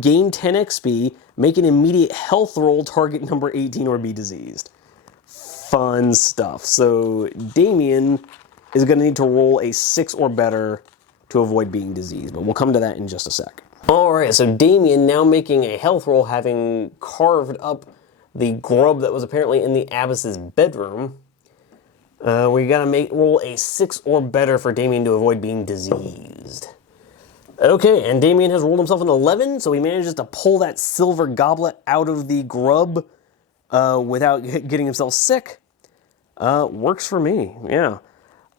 Gain 10 XP, make an immediate health roll, target number 18, or be diseased. Fun stuff. So Damien is going to need to roll a 6 or better to avoid being diseased, but we'll come to that in just a sec. Alright, so Damien now making a health roll, having carved up the grub that was apparently in the Abbess's bedroom. We gotta roll a 6 or better for Damien to avoid being diseased. Okay, and Damien has rolled himself an 11, so he manages to pull that silver goblet out of the grub without getting himself sick. Works for me, yeah.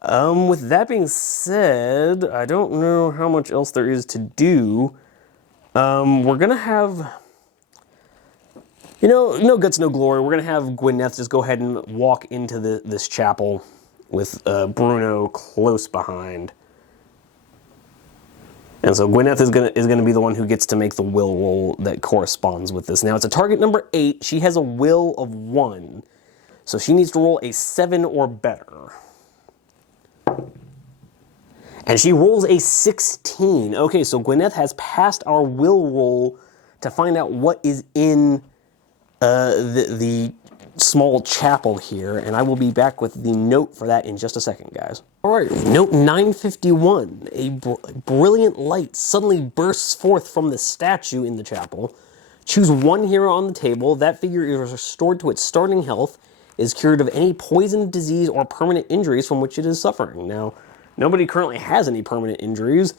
With that being said, I don't know how much else there is to do. We're gonna have... no guts, no glory. We're going to have Gwyneth just go ahead and walk into this chapel with Bruno close behind. And so Gwyneth is going to be the one who gets to make the will roll that corresponds with this. Now, it's a target number 8. She has a will of 1. So she needs to roll a 7 or better. And she rolls a 16. Okay, so Gwyneth has passed our will roll to find out what is in the small chapel here, and I will be back with the note for that in just a second, guys. All right, note 951. A brilliant light suddenly bursts forth from the statue in the chapel. Choose one hero on the table. That figure is restored to its starting health, is cured of any poison, disease, or permanent injuries from which it is suffering. Now, nobody currently has any permanent injuries,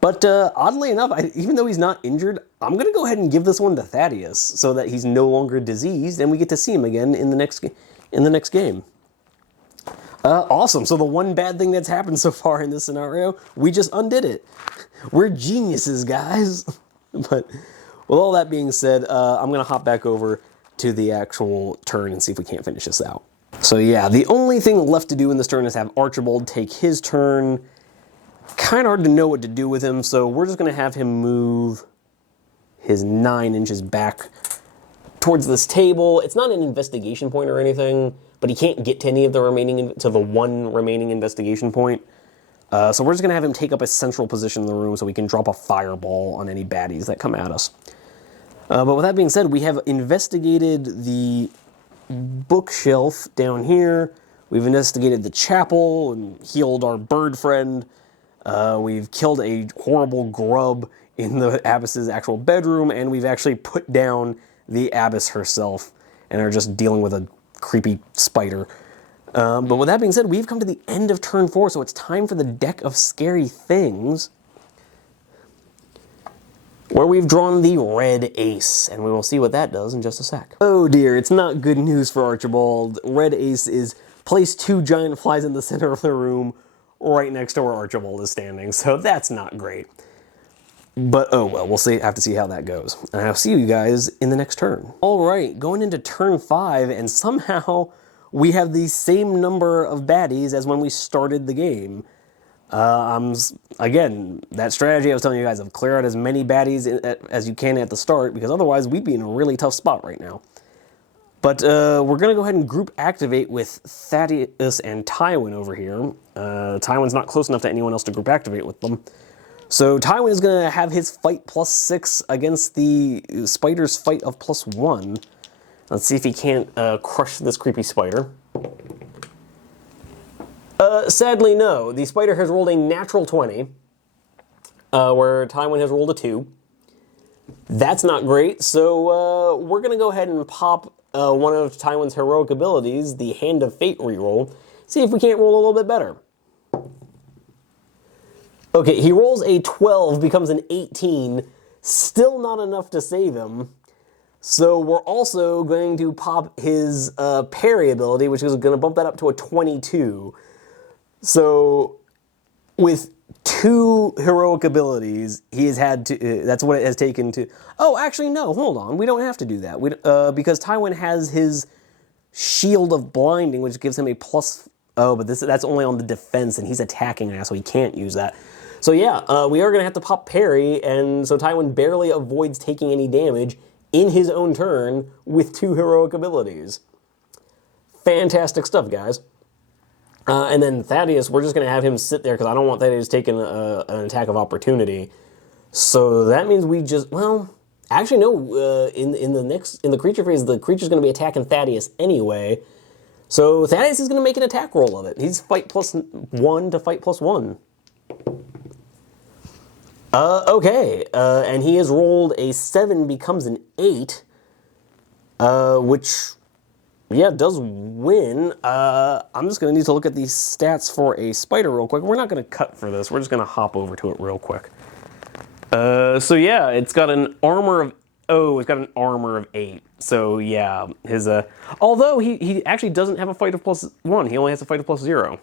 but oddly enough, even though he's not injured, I'm going to go ahead and give this one to Thaddeus so that he's no longer diseased and we get to see him again in the next game. Awesome. So the one bad thing that's happened so far in this scenario, we just undid it. We're geniuses, guys. But with all that being said, I'm going to hop back over to the actual turn and see if we can't finish this out. So yeah, the only thing left to do in this turn is have Archibald take his turn. Kind of hard to know what to do with him, so we're just going to have him move his 9 inches back towards this table. It's not an investigation point or anything, but he can't get to any of the remaining, to the one remaining investigation point. So we're just going to have him take up a central position in the room so we can drop a fireball on any baddies that come at us. But with that being said, we have investigated the bookshelf down here. We've investigated the chapel and healed our bird friend. We've killed a horrible grub in the Abbess's actual bedroom, and we've actually put down the Abbess herself and are just dealing with a creepy spider. But with that being said, we've come to the end of turn 4, so it's time for the deck of scary things, where we've drawn the red ace, and we will see what that does in just a sec. Oh dear, it's not good news for Archibald. Red ace is place 2 giant flies in the center of the room, right next to where Archibald is standing, so that's not great. But oh well, we'll see. Have to see how that goes. And I'll see you guys in the next turn. All right, going into turn 5, and somehow we have the same number of baddies as when we started the game. Again, that strategy I was telling you guys of clear out as many baddies as you can at the start, because otherwise we'd be in a really tough spot right now. But we're going to go ahead and group activate with Thaddeus and Tywin over here. Tywin's not close enough to anyone else to group activate with them. So Tywin is going to have his fight +6 against the spider's fight of +1. Let's see if he can't crush this creepy spider. Sadly, no. The spider has rolled a natural 20, where Tywin has rolled a 2. That's not great, so we're going to go ahead and pop one of Tywin's heroic abilities, the Hand of Fate reroll, see if we can't roll a little bit better. Okay, he rolls a 12, becomes an 18, still not enough to save him. So we're also going to pop his parry ability, which is going to bump that up to a 22. So with 2 heroic abilities, he has had to, that's what it has taken to, oh, actually, no, hold on, we don't have to do that. Because Tywin has his Shield of Blinding, which gives him a oh, but that's only on the defense, and he's attacking now, so he can't use that. So yeah, we are going to have to pop parry, and so Tywin barely avoids taking any damage in his own turn with 2 heroic abilities. Fantastic stuff, guys. And then Thaddeus, we're just going to have him sit there because I don't want Thaddeus taking an attack of opportunity. So that means we just, well, actually no, in the creature phase, the creature's going to be attacking Thaddeus anyway. So Thaddeus is going to make an attack roll of it. He's fight +1 to fight +1. Okay, and he has rolled a 7, becomes an 8, which, yeah, does win. I'm just going to need to look at these stats for a spider real quick. We're not going to cut for this. We're just going to hop over to it real quick. So yeah, it's got an armor of, it's got an armor of 8. So yeah, his, although he actually doesn't have a fight of +1. He only has a fight of +0.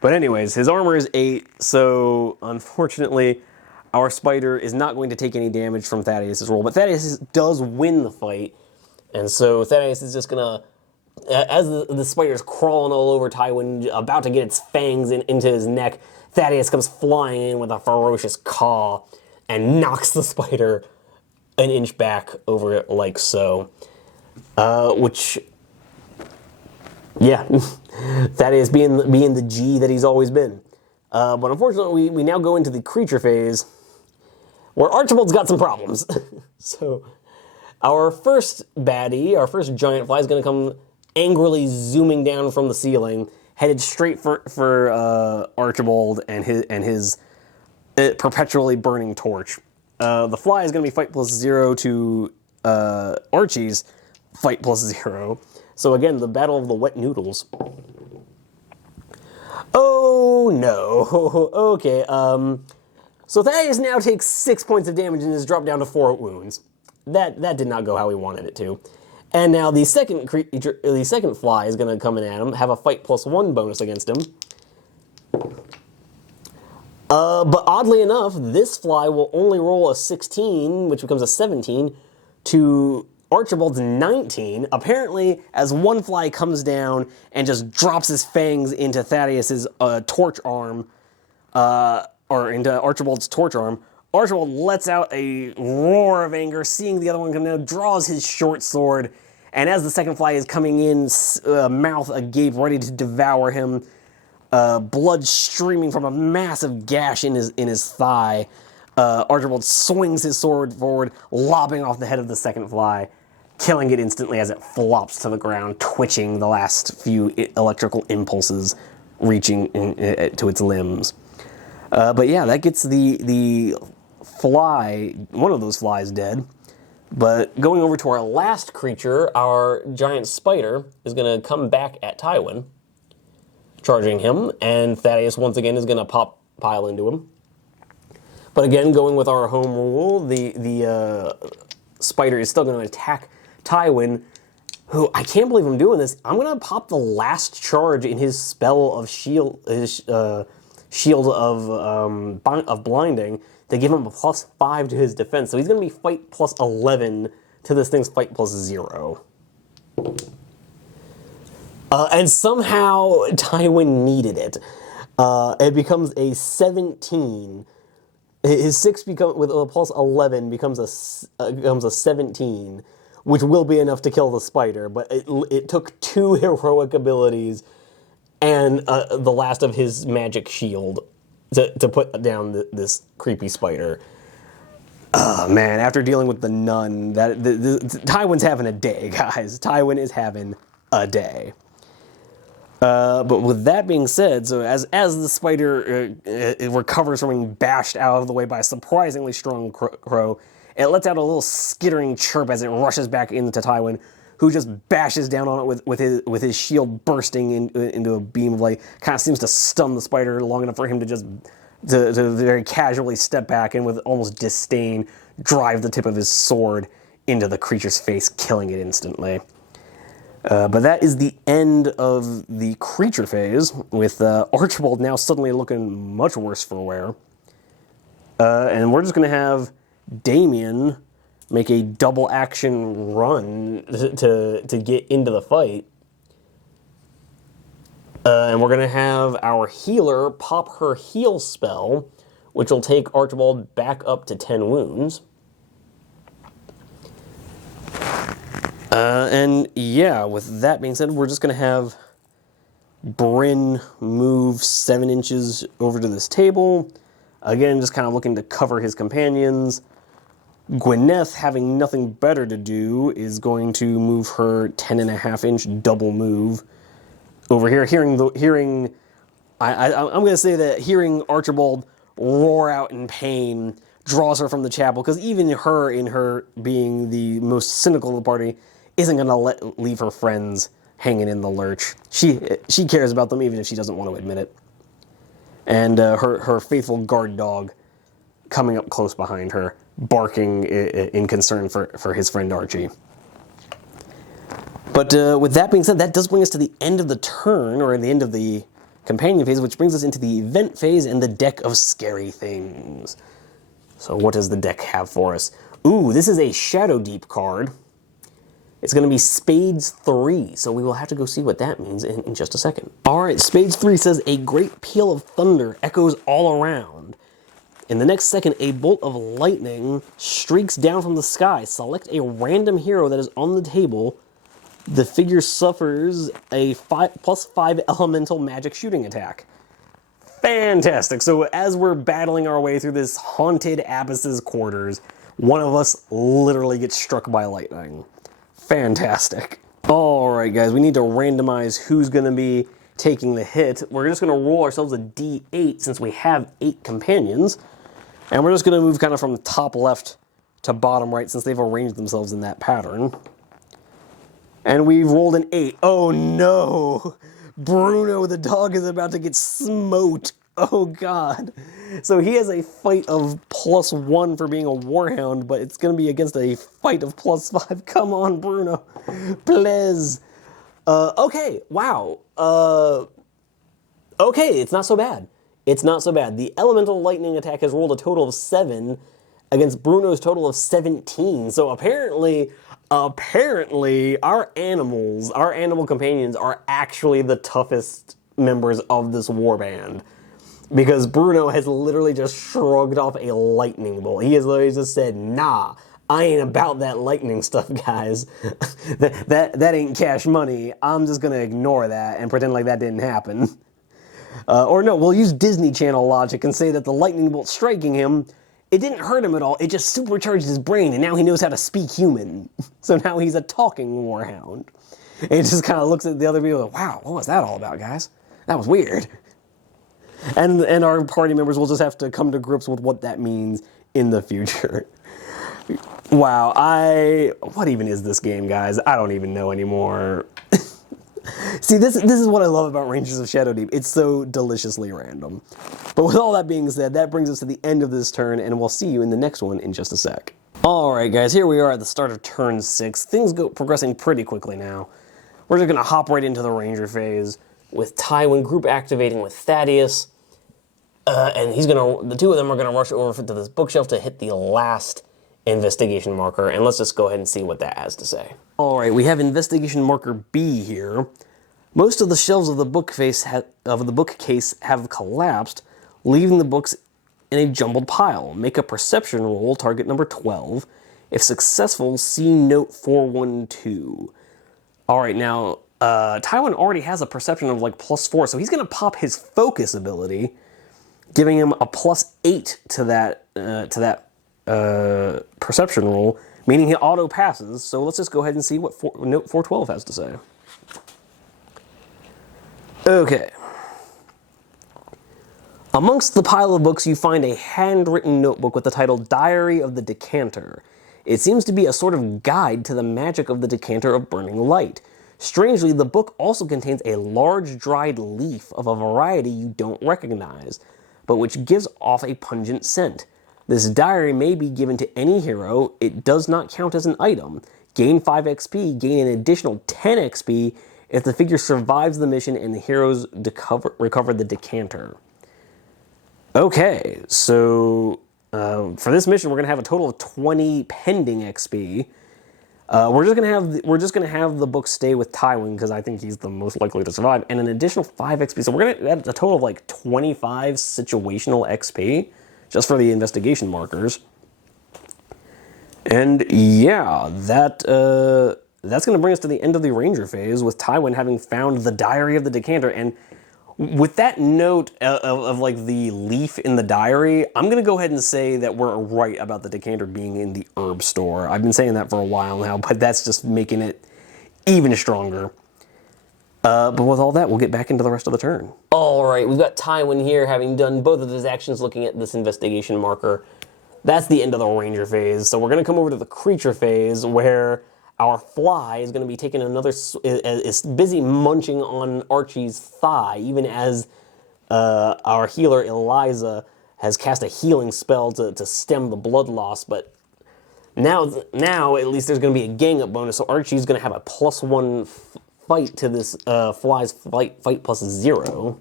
But anyways, his armor is 8, so unfortunately, our spider is not going to take any damage from Thaddeus' roll, but Thaddeus does win the fight, and so Thaddeus is just gonna, as the spider's crawling all over Tywin, about to get its fangs into his neck, Thaddeus comes flying in with a ferocious caw and knocks the spider an inch back over it like so, which, yeah, Thaddeus being the G that he's always been. But unfortunately, we now go into the creature phase, where Archibald's got some problems. So, Our first baddie, our first giant fly, is going to come angrily zooming down from the ceiling, headed straight for Archibald and his perpetually burning torch. The fly is going to be fight +0 to Archie's fight +0. So again, the battle of the wet noodles. Oh no. Okay, so Thaddeus now takes 6 points of damage and is dropped down to 4 wounds. That did not go how we wanted it to. And now the second fly is going to come in at him, have a fight +1 bonus against him. But oddly enough, this fly will only roll a 16, which becomes a 17, to Archibald's 19. Apparently, as one fly comes down and just drops his fangs into Thaddeus's torch arm, or into Archibald's torch arm, Archibald lets out a roar of anger, seeing the other one come down, draws his short sword, and as the second fly is coming in, mouth agape, ready to devour him, blood streaming from a massive gash in his thigh, Archibald swings his sword forward, lopping off the head of the second fly, killing it instantly as it flops to the ground, twitching, the last few electrical impulses reaching to its limbs. But yeah, that gets the fly, one of those flies, dead. But going over to our last creature, our giant spider is going to come back at Tywin, charging him, and Thaddeus once again is going to pile into him. But again, going with our home rule, the spider is still going to attack Tywin, who, I can't believe I'm doing this. I'm going to pop the last charge in his spell of shield, his shield of blinding, to give him a +5 to his defense. So he's going to be fight +11 to this thing's fight +0. And somehow Tywin needed it. It becomes a 17. His 6 with a +11 becomes a 17, which will be enough to kill the spider. But it took 2 heroic abilities and the last of his magic shield to put down this creepy spider. Man, after dealing with the nun, Tywin's having a day, guys. Tywin is having a day. But with that being said, so as the spider it recovers from being bashed out of the way by a surprisingly strong crow, it lets out a little skittering chirp as it rushes back into Tywin, who just bashes down on it with his shield bursting into a beam of light. Kind of seems to stun the spider long enough for him to just to very casually step back and with almost disdain drive the tip of his sword into the creature's face, killing it instantly. But that is the end of the creature phase, with Archibald now suddenly looking much worse for wear. And we're just going to have Damien make a double action run to get into the fight. And we're going to have our healer pop her heal spell, which will take Archibald back up to 10 wounds. And yeah, with that being said, we're just going to have Bryn move 7 inches over to this table. Again, just kind of looking to cover his companions. Gwyneth, having nothing better to do, is going to move her 10.5-inch double move over here. I'm going to say that hearing Archibald roar out in pain draws her from the chapel, because even her, in her being the most cynical of the party, isn't going to leave her friends hanging in the lurch. She cares about them even if she doesn't want to admit it. And her faithful guard dog coming up close behind her, barking in concern for his friend Archie. But with that being said, that does bring us to the end of the turn, or the end of the companion phase, which brings us into the event phase and the deck of scary things. So what does the deck have for us? Ooh, this is a Shadowdeep card. It's going to be Spades 3, so we will have to go see what that means in just a second. Alright, Spades 3 says, a great peal of thunder echoes all around. In the next second, a bolt of lightning streaks down from the sky. Select a random hero that is on the table. The figure suffers a +5 elemental magic shooting attack. Fantastic. So as we're battling our way through this haunted Abbess's quarters, one of us literally gets struck by lightning. Fantastic. Alright guys, we need to randomize who's going to be taking the hit. We're just going to roll ourselves a d8 since we have 8 companions. And we're just going to move kind of from top left to bottom right since they've arranged themselves in that pattern. And we've rolled an 8. Oh no! Bruno the dog is about to get smote. Oh god. So he has a fight of +1 for being a warhound, but it's going to be against a fight of +5. Come on, Bruno. Please. Okay, wow. Okay, it's not so bad. It's not so bad. The elemental lightning attack has rolled a total of 7 against Bruno's total of 17. So apparently our animal companions are actually the toughest members of this warband. Because Bruno has literally just shrugged off a lightning bolt. He has literally just said, nah, I ain't about that lightning stuff, guys. that ain't cash money. I'm just gonna ignore that and pretend like that didn't happen. Or no, we'll use Disney Channel logic and say that the lightning bolt striking him, it didn't hurt him at all, it just supercharged his brain and now he knows how to speak human. So now he's a talking warhound. And he just kind of looks at the other people like, wow, what was that all about, guys? That was weird. And our party members will just have to come to grips with what that means in the future. Wow, what even is this game, guys? I don't even know anymore. See, this is what I love about Rangers of Shadowdeep. It's so deliciously random. But with all that being said, that brings us to the end of this turn, and we'll see you in the next one in just a sec. Alright guys, here we are at the start of turn 6. Things go progressing pretty quickly now. We're just going to hop right into the Ranger phase with Tywin group activating with Thaddeus. And the two of them are going to rush over to this bookshelf to hit the last investigation marker, and let's just go ahead and see what that has to say. Alright, we have investigation marker B here. Most of the shelves of the bookcase have collapsed, leaving the books in a jumbled pile. Make a perception roll, target number 12. If successful, see note 412. Alright, now, Tywin already has a perception of like +4, so he's going to pop his focus ability, giving him a +8 to that perception roll, meaning he auto passes. So let's just go ahead and see what note 412 has to say. Okay. Amongst the pile of books, you find a handwritten notebook with the title Diary of the Decanter. It seems to be a sort of guide to the magic of the Decanter of Burning Light. Strangely, the book also contains a large dried leaf of a variety you don't recognize, but which gives off a pungent scent. This diary may be given to any hero. It does not count as an item. Gain 5 XP, gain an additional 10 XP if the figure survives the mission and the heroes recover the decanter. Okay, so for this mission we're going to have a total of 20 pending XP. We're just gonna have the book stay with Tywin because I think he's the most likely to survive, and an additional 5 XP. So we're gonna add a total of like 25 situational XP just for the investigation markers. And yeah, that's gonna bring us to the end of the Ranger phase with Tywin having found the Diary of the Decanter. And with that note of like the leaf in the diary, I'm going to go ahead and say that we're right about the decanter being in the herb store. I've been saying that for a while now, but that's just making it even stronger. But with all that, we'll get back into the rest of the turn. All right, we've got Tywin here having done both of his actions looking at this investigation marker. That's the end of the Ranger phase. So we're going to come over to the creature phase where our fly is going to be taking is busy munching on Archie's thigh, even as our healer Eliza has cast a healing spell to stem the blood loss. But now at least there's going to be a gang up bonus, so Archie's going to have a +1 fight to this fly's fight +0.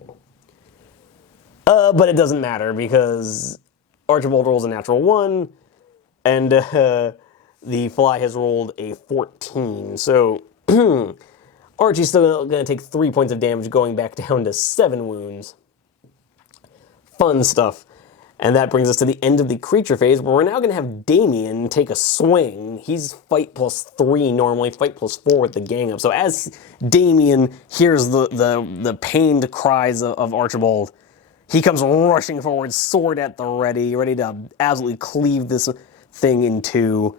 But it doesn't matter because Archibald rolls a natural 1, and the fly has rolled a 14, so Archie's still going to take 3 points of damage, going back down to 7 wounds. Fun stuff. And that brings us to the end of the creature phase, where we're now going to have Damien take a swing. He's fight +3 normally, fight +4 with the gang up. So as Damien hears the pained cries of Archibald, he comes rushing forward, sword at the ready to absolutely cleave this thing into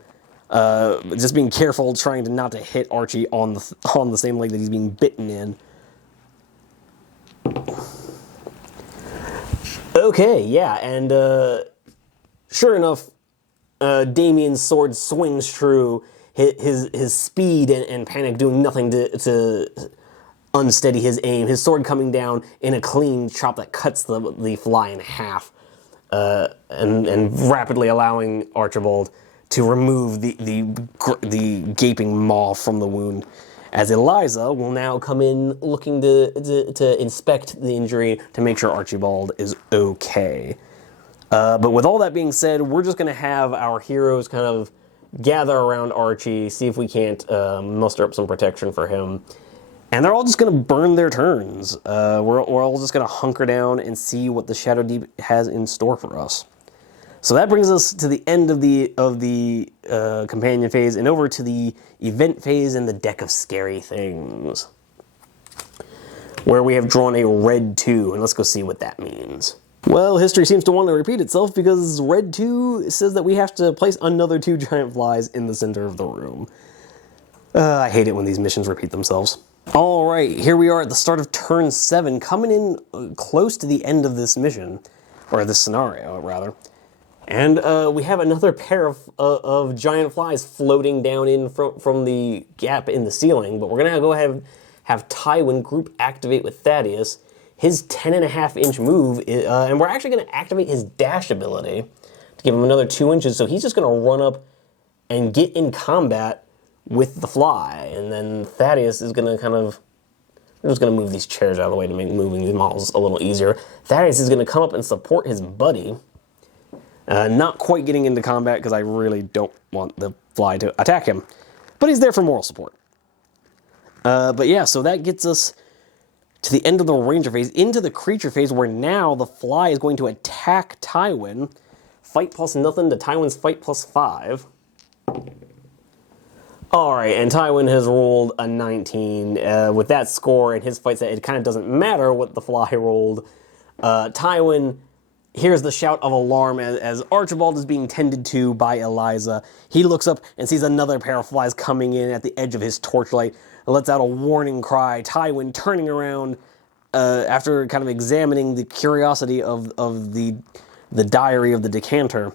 just being careful, trying to not to hit Archie on the same leg that he's being bitten in. Okay, yeah, and sure enough, Damien's sword swings true. His speed and panic doing nothing to unsteady his aim. His sword coming down in a clean chop that cuts the fly in half, and rapidly allowing Archibald to remove the gaping maw from the wound. As Eliza will now come in looking to inspect the injury to make sure Archibald is okay. But with all that being said, we're just going to have our heroes kind of gather around Archie, see if we can't muster up some protection for him. And they're all just going to burn their turns. We're all just going to hunker down and see what the Shadowdeep has in store for us. So that brings us to the end of the companion phase and over to the event phase and the deck of scary things, where we have drawn a red 2, and let's go see what that means. Well, history seems to want to repeat itself because red 2 says that we have to place another 2 giant flies in the center of the room. I hate it when these missions repeat themselves. Alright, here we are at the start of turn 7, coming in close to the end of this mission, or this scenario, rather. And we have another pair of giant flies floating down in from the gap in the ceiling, but we're going to go ahead and have Tywin group activate with Thaddeus, his 10.5-inch move, and we're actually going to activate his dash ability to give him another 2 inches, so he's just going to run up and get in combat with the fly, and then Thaddeus is going to kind of... I'm just going to move these chairs out of the way to make moving these models a little easier. Thaddeus is going to come up and support his buddy. Not quite getting into combat because I really don't want the fly to attack him. But he's there for moral support. But yeah, so that gets us to the end of the ranger phase, into the creature phase, where now the fly is going to attack Tywin. Fight plus nothing to Tywin's fight plus 5. Alright, and Tywin has rolled a 19. With that score and his fight set, it kind of doesn't matter what the fly rolled. Tywin hears the shout of alarm as Archibald is being tended to by Eliza. He looks up and sees another pair of flies coming in at the edge of his torchlight and lets out a warning cry. Tywin, turning around after kind of examining the curiosity of the diary of the decanter,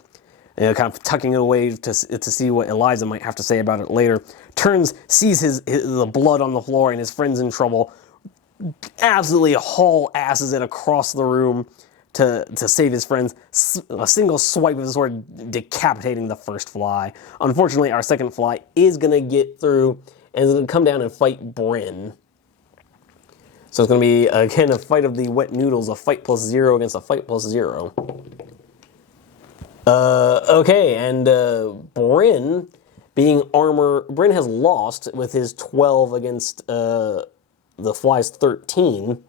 kind of tucking it away to see what Eliza might have to say about it later, turns, sees the blood on the floor and his friend's in trouble, absolutely haul asses it across the room to save his friends. A single swipe of his sword decapitating the first fly. Unfortunately, our second fly is going to get through and is going to come down and fight Bryn. So it's going to be, again, a fight of the wet noodles, a fight plus 0 against a fight plus 0. Okay, and Bryn, being armor, Bryn has lost with his 12 against the fly's 13.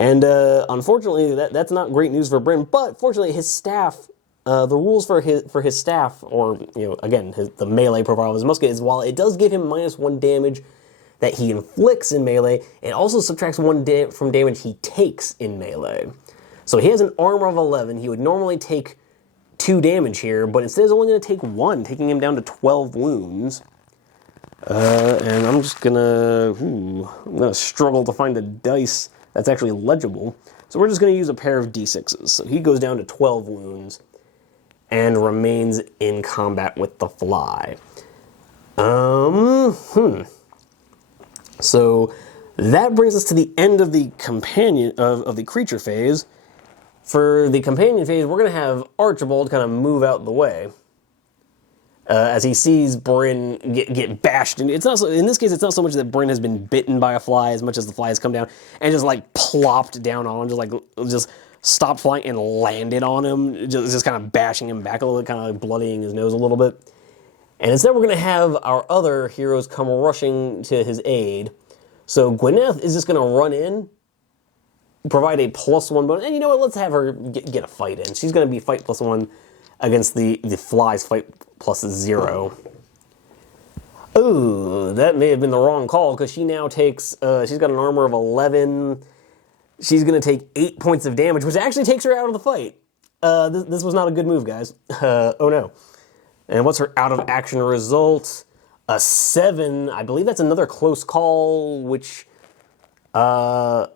And unfortunately, that's not great news for Bryn. But fortunately, his staff, the rules for his staff, or again, the melee profile of his musket is, while it does give him -1 damage that he inflicts in melee, it also subtracts 1 from damage he takes in melee. So he has an armor of 11. He would normally take 2 damage here, but instead is only going to take 1, taking him down to 12 wounds. And I'm just I'm gonna struggle to find a dice that's actually legible. So we're just going to use a pair of d6s. So he goes down to 12 wounds and remains in combat with the fly. So that brings us to the end of the companion of the creature phase. For the companion phase, we're going to have Archibald kind of move out the way as he sees Bryn get bashed. And it's not so, in this case, it's not so much that Bryn has been bitten by a fly as much as the fly has come down and just like plopped down on him, just stopped flying and landed on him, just kind of bashing him back a little bit, kind of like bloodying his nose a little bit. And instead, we're going to have our other heroes come rushing to his aid. So Gwyneth is just going to run in, provide a +1 bonus, and you know what? Let's have her get a fight in. She's going to be fight +1 against the fly's fight +0. Ooh, that may have been the wrong call, because she now takes, she's got an armor of 11. She's going to take 8 points of damage, which actually takes her out of the fight. This was not a good move, guys. Oh no. And what's her out of action result? A 7. I believe that's another close call, which, oh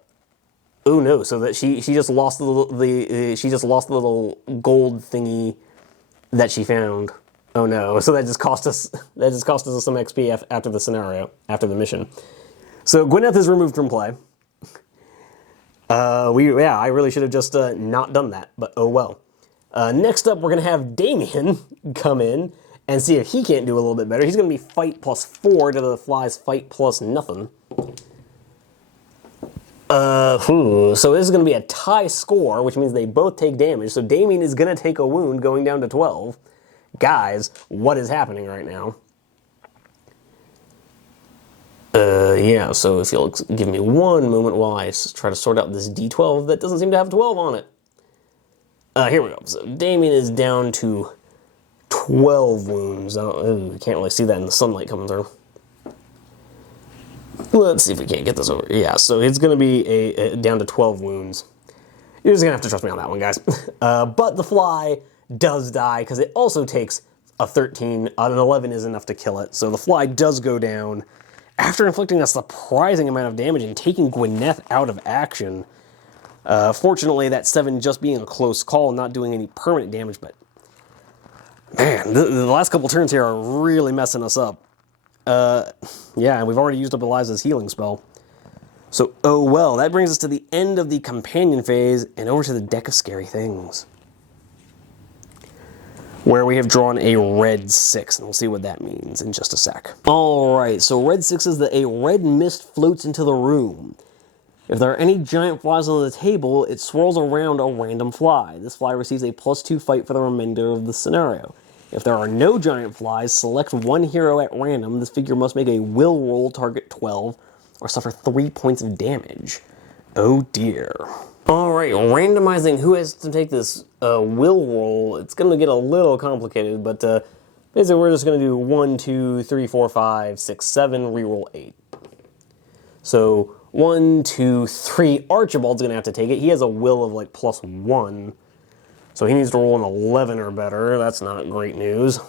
no! So that she just lost she just lost the little gold thingy that she found. Oh no! So that just cost us some XP after the scenario, after the mission. So Gwyneth is removed from play. I really should have just not done that, but oh well. Next up, we're gonna have Damien come in and see if he can't do a little bit better. He's gonna be fight +4 to the fly's fight plus nothing. So this is gonna be a tie score, which means they both take damage. So Damien is gonna take a wound going down to 12. Guys, what is happening right now? Yeah, so if you'll give me one moment while I try to sort out this D12 that doesn't seem to have 12 on it. Here we go. So Damien is down to 12 wounds. You can't really see that in the sunlight coming through. Let's see if we can't get this over. Yeah, so it's going to be down to 12 wounds. You're just going to have to trust me on that one, guys. But the fly does die because it also takes a 13. An 11 is enough to kill it. So the fly does go down after inflicting a surprising amount of damage and taking Gwyneth out of action. Fortunately, that 7 just being a close call, not doing any permanent damage, but man, the last couple turns here are really messing us up. Yeah, and we've already used up Eliza's healing spell. So, oh well, that brings us to the end of the companion phase and over to the deck of scary things, where we have drawn a red 6, and we'll see what that means in just a sec. Alright, so red 6 is that a red mist floats into the room. If there are any giant flies on the table, it swirls around a random fly. This fly receives a +2 fight for the remainder of the scenario. If there are no giant flies, select one hero at random. This figure must make a will roll target 12 or suffer 3 points of damage. Oh dear. Alright, randomizing who has to take this will roll, it's going to get a little complicated, but basically we're just going to do 1, 2, 3, 4, 5, 6, 7, reroll 8. So 1, 2, 3, Archibald's going to have to take it. He has a will of like +1, so he needs to roll an 11 or better. That's not great news.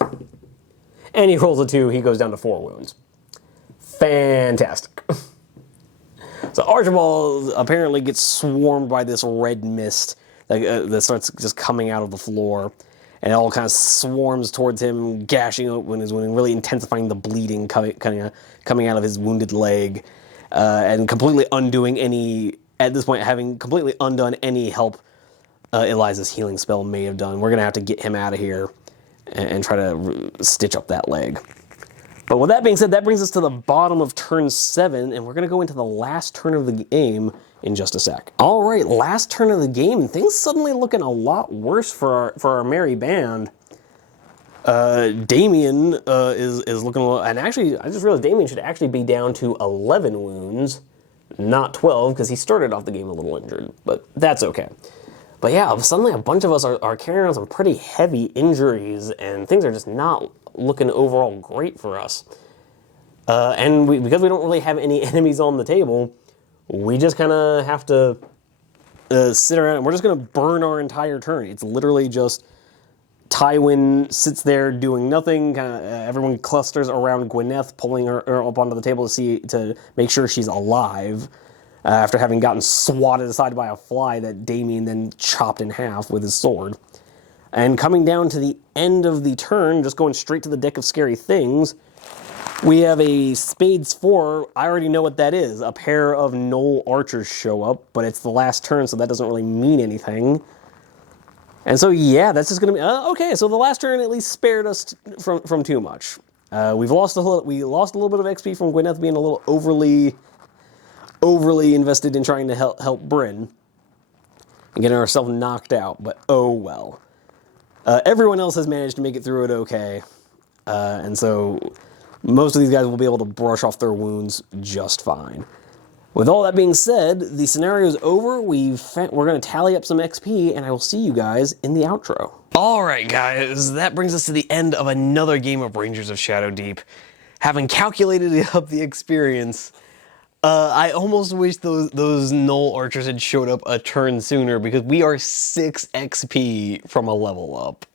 And he rolls a 2, he goes down to 4 wounds. Fantastic. So Archibald apparently gets swarmed by this red mist that starts just coming out of the floor. And it all kind of swarms towards him, gashing open his wound, really intensifying the bleeding coming out of his wounded leg. And completely undoing at this point, having completely undone any help Eliza's healing spell may have done. We're going to have to get him out of here and try to stitch up that leg. But with that being said, that brings us to the bottom of turn 7, and we're going to go into the last turn of the game in just a sec. All right, last turn of the game, things suddenly looking a lot worse for our merry band. Damien is looking a little, and actually, I just realized Damien should actually be down to 11 wounds, not 12, because he started off the game a little injured, but that's okay. But yeah, suddenly a bunch of us are carrying around some pretty heavy injuries, and things are just not looking overall great for us. And because we don't really have any enemies on the table, we just kind of have to sit around, and we're just going to burn our entire turn. It's literally just Tywin sits there doing nothing. Everyone clusters around Gwyneth, pulling her up onto the table to make sure she's alive. After having gotten swatted aside by a fly that Damien then chopped in half with his sword. And coming down to the end of the turn, just going straight to the deck of scary things, we have a Spades 4. I already know what that is. A pair of Knoll archers show up, but it's the last turn, so that doesn't really mean anything. And so, yeah, that's just going to be... okay, so the last turn at least spared us from too much. We lost a little bit of XP from Gwyneth being a little overly invested in trying to help Bryn and getting ourselves knocked out, but oh well. Everyone else has managed to make it through it okay, and so most of these guys will be able to brush off their wounds just fine. With all that being said, the scenario's over. We're going to tally up some XP, and I will see you guys in the outro. Alright guys, that brings us to the end of another game of Rangers of Shadowdeep. Having calculated up the experience, I almost wish those Knoll archers had showed up a turn sooner, because we are 6 XP from a level up.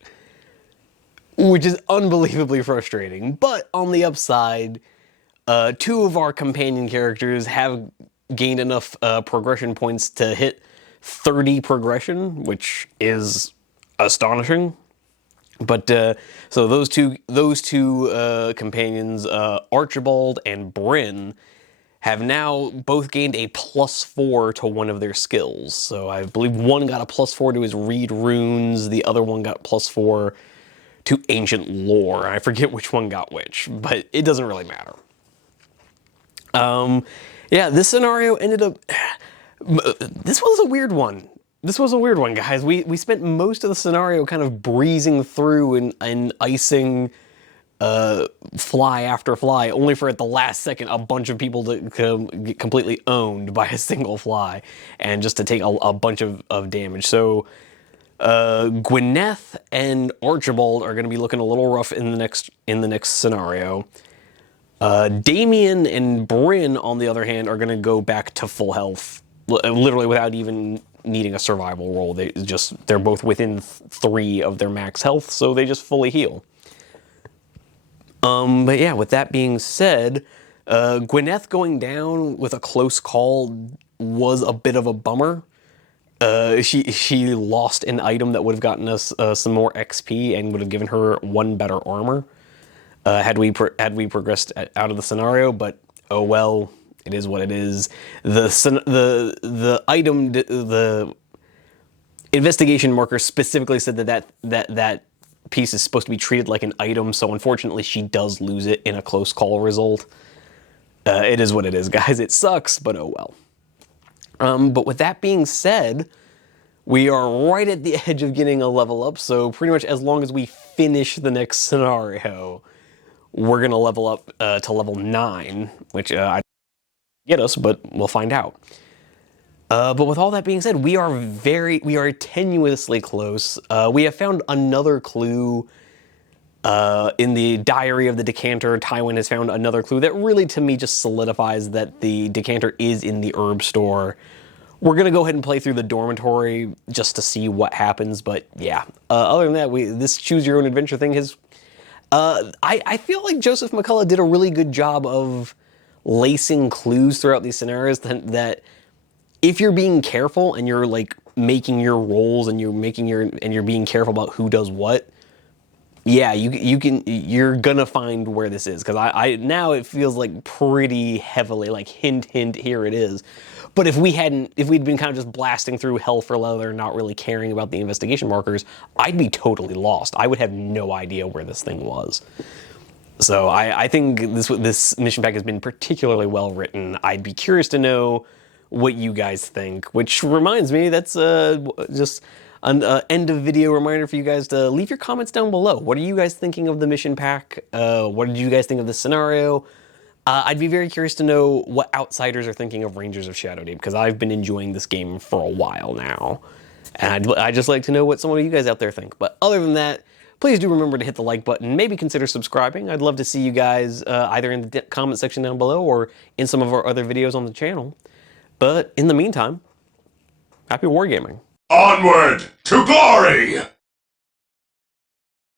which is unbelievably frustrating. But on the upside, two of our companion characters have gained enough progression points to hit 30 progression, which is astonishing. But so those two companions, Archibald and Bryn, have now both gained a +4 to one of their skills. So I believe one got a +4 to his read runes, the other one got +4 to ancient lore. I forget which one got which, but it doesn't really matter. Yeah, this scenario ended up... This was a weird one. This was a weird one, guys. We spent most of the scenario kind of breezing through and icing fly after fly, only for at the last second a bunch of people to get completely owned by a single fly, and just to take a bunch of damage. So Gwyneth and Archibald are going to be looking a little rough in the next scenario. Damien and Bryn, on the other hand, are going to go back to full health, literally without even needing a survival roll. They're both within 3 of their max health, so they just fully heal. But yeah, with that being said, Gwyneth going down with a close call was a bit of a bummer. She lost an item that would have gotten us some more XP and would have given her 1 better armor had we progressed out of the scenario. But oh well, it is what it is. The investigation marker specifically said that piece is supposed to be treated like an item, so unfortunately she does lose it in a close call result. It is what it is, guys. It sucks, but oh well. But with that being said, we are right at the edge of getting a level up, so pretty much as long as we finish the next scenario, we're going to level up to level 9, which I get us, but we'll find out. But with all that being said, we are tenuously close. We have found another clue in the Diary of the Decanter. Tywin has found another clue that really, to me, just solidifies that the decanter is in the herb store. We're going to go ahead and play through the dormitory just to see what happens, but yeah. Other than that, this choose your own adventure thing has... I feel like Joseph McCullough did a really good job of lacing clues throughout these scenarios that if you're being careful and you're like making your rolls and you're being careful about who does what, yeah, you're gonna find where this is, because I now it feels like pretty heavily like hint here it is. But if we'd been kind of just blasting through hell for leather, not really caring about the investigation markers, I'd be totally lost. I would have no idea where this thing was. So I think this mission pack has been particularly well written. I'd be curious to know what you guys think, which reminds me, that's just an end of video reminder for you guys to leave your comments down below. What are you guys thinking of the mission pack? What did you guys think of this scenario? I'd be very curious to know what outsiders are thinking of Rangers of Shadowdeep, because I've been enjoying this game for a while now. And I'd just like to know what some of you guys out there think. But other than that, please do remember to hit the like button, maybe consider subscribing. I'd love to see you guys either in the comment section down below or in some of our other videos on the channel. But in the meantime, happy wargaming. Onward to glory!